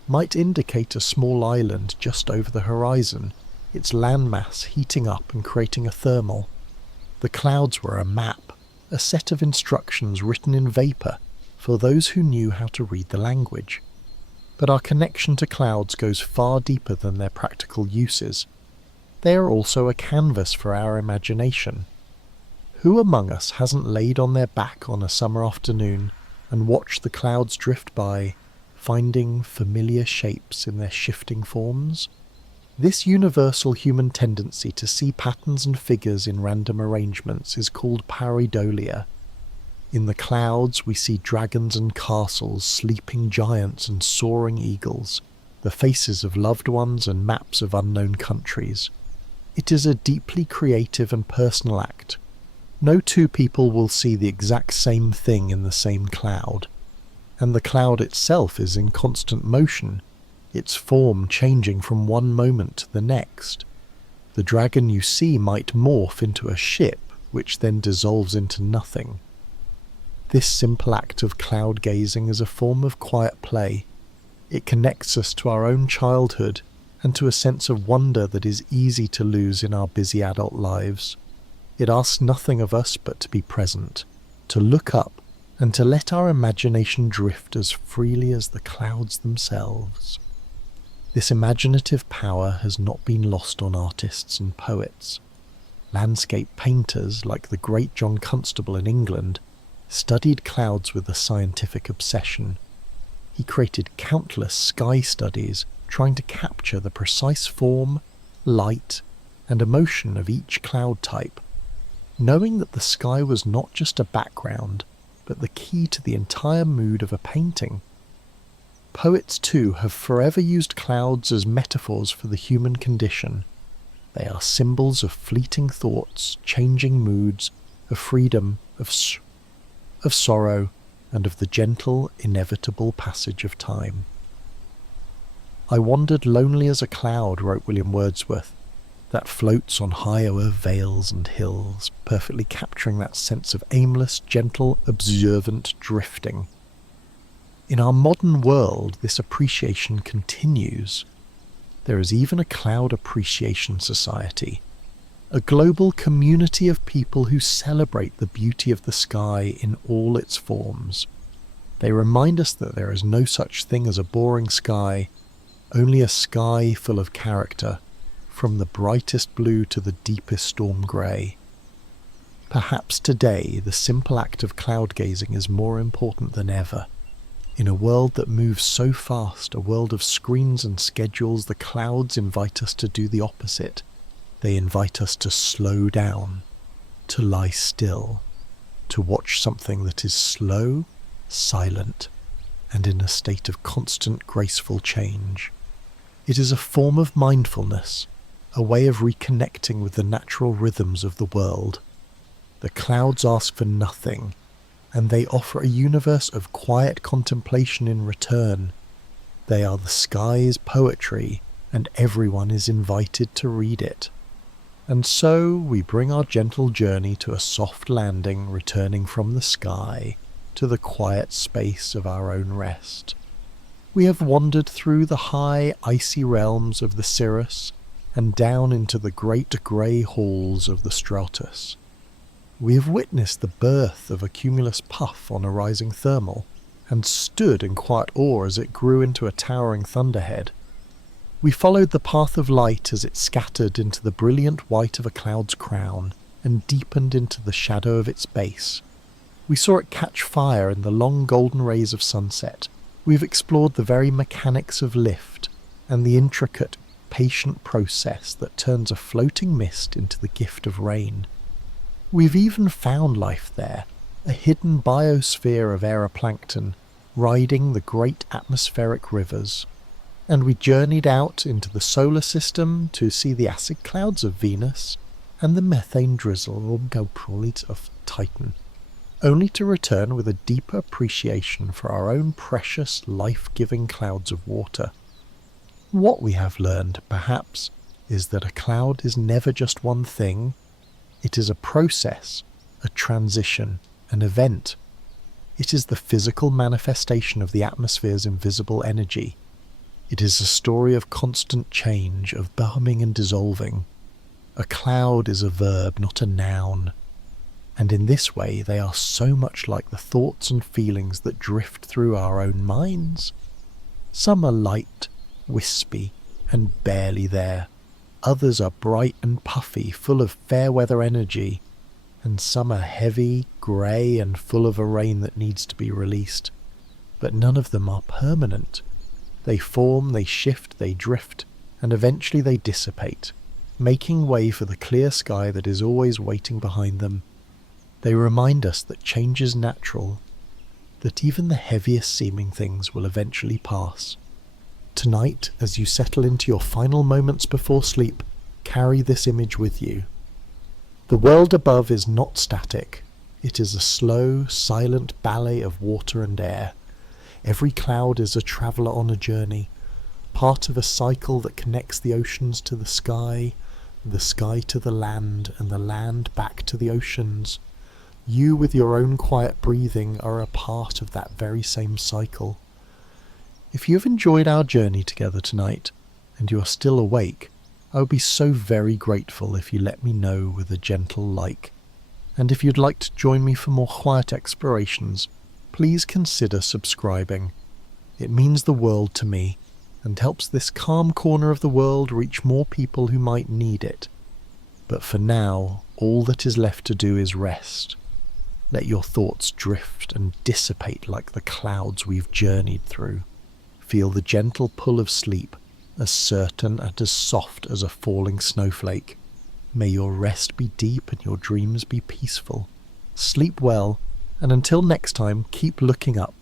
might indicate a small island just over the horizon, its landmass heating up and creating a thermal. The clouds were a map, a set of instructions written in vapour for those who knew how to read the language. But our connection to clouds goes far deeper than their practical uses. They are also a canvas for our imagination. Who among us hasn't laid on their back on a summer afternoon and watched the clouds drift by, finding familiar shapes in their shifting forms? This universal human tendency to see patterns and figures in random arrangements is called pareidolia. In the clouds we see dragons and castles, sleeping giants and soaring eagles, the faces of loved ones and maps of unknown countries. It is a deeply creative and personal act. No two people will see the exact same thing in the same cloud, and the cloud itself is in constant motion, its form changing from one moment to the next. The dragon you see might morph into a ship, which then dissolves into nothing. This simple act of cloud gazing is a form of quiet play. It connects us to our own childhood and to a sense of wonder that is easy to lose in our busy adult lives. It asks nothing of us but to be present, to look up, and to let our imagination drift as freely as the clouds themselves. This imaginative power has not been lost on artists and poets. Landscape painters, like the great John Constable in England, studied clouds with a scientific obsession. He created countless sky studies trying to capture the precise form, light, and emotion of each cloud type, knowing that the sky was not just a background, but the key to the entire mood of a painting. Poets, too, have forever used clouds as metaphors for the human condition. They are symbols of fleeting thoughts, changing moods, of freedom, of sorrow, and of the gentle, inevitable passage of time. "I wandered lonely as a cloud," wrote William Wordsworth, "that floats on high o'er vales and hills," perfectly capturing that sense of aimless, gentle, observant drifting. In our modern world, this appreciation continues. There is even a Cloud Appreciation Society, a global community of people who celebrate the beauty of the sky in all its forms. They remind us that there is no such thing as a boring sky, only a sky full of character, from the brightest blue to the deepest storm grey. Perhaps today the simple act of cloud gazing is more important than ever. In a world that moves so fast, a world of screens and schedules, the clouds invite us to do the opposite. They invite us to slow down, to lie still, to watch something that is slow, silent, and in a state of constant graceful change. It is a form of mindfulness, a way of reconnecting with the natural rhythms of the world. The clouds ask for nothing, and they offer a universe of quiet contemplation in return. They are the sky's poetry, and everyone is invited to read it. And so we bring our gentle journey to a soft landing, returning from the sky to the quiet space of our own rest. We have wandered through the high, icy realms of the Cirrus and down into the great grey halls of the Stratus. We have witnessed the birth of a cumulus puff on a rising thermal, and stood in quiet awe as it grew into a towering thunderhead. We followed the path of light as it scattered into the brilliant white of a cloud's crown, and deepened into the shadow of its base. We saw it catch fire in the long golden rays of sunset. We've explored the very mechanics of lift and the intricate, patient process that turns a floating mist into the gift of rain. We've even found life there, a hidden biosphere of Aeroplankton riding the great atmospheric rivers. And we journeyed out into the solar system to see the acid clouds of Venus and the methane drizzle or Droplet of Titan, only to return with a deeper appreciation for our own precious, life-giving clouds of water. What we have learned, perhaps, is that a cloud is never just one thing. It is a process, a transition, an event. It is the physical manifestation of the atmosphere's invisible energy. It is a story of constant change, of becoming and dissolving. A cloud is a verb, not a noun. And in this way they are so much like the thoughts and feelings that drift through our own minds. Some are light, wispy, and barely there. Others are bright and puffy, full of fair weather energy. And some are heavy, grey, and full of a rain that needs to be released. But none of them are permanent. They form, they shift, they drift, and eventually they dissipate, making way for the clear sky that is always waiting behind them. They remind us that change is natural, that even the heaviest seeming things will eventually pass. Tonight, as you settle into your final moments before sleep, carry this image with you. The world above is not static. It is a slow, silent ballet of water and air. Every cloud is a traveller on a journey, part of a cycle that connects the oceans to the sky to the land, and the land back to the oceans. You, with your own quiet breathing, are a part of that very same cycle. If you have enjoyed our journey together tonight, and you are still awake, I would be so very grateful if you let me know with a gentle like. And if you'd like to join me for more quiet explorations, please consider subscribing. It means the world to me, and helps this calm corner of the world reach more people who might need it. But for now, all that is left to do is rest. Let your thoughts drift and dissipate like the clouds we've journeyed through. Feel the gentle pull of sleep, as certain and as soft as a falling snowflake. May your rest be deep and your dreams be peaceful. Sleep well, and until next time, keep looking up,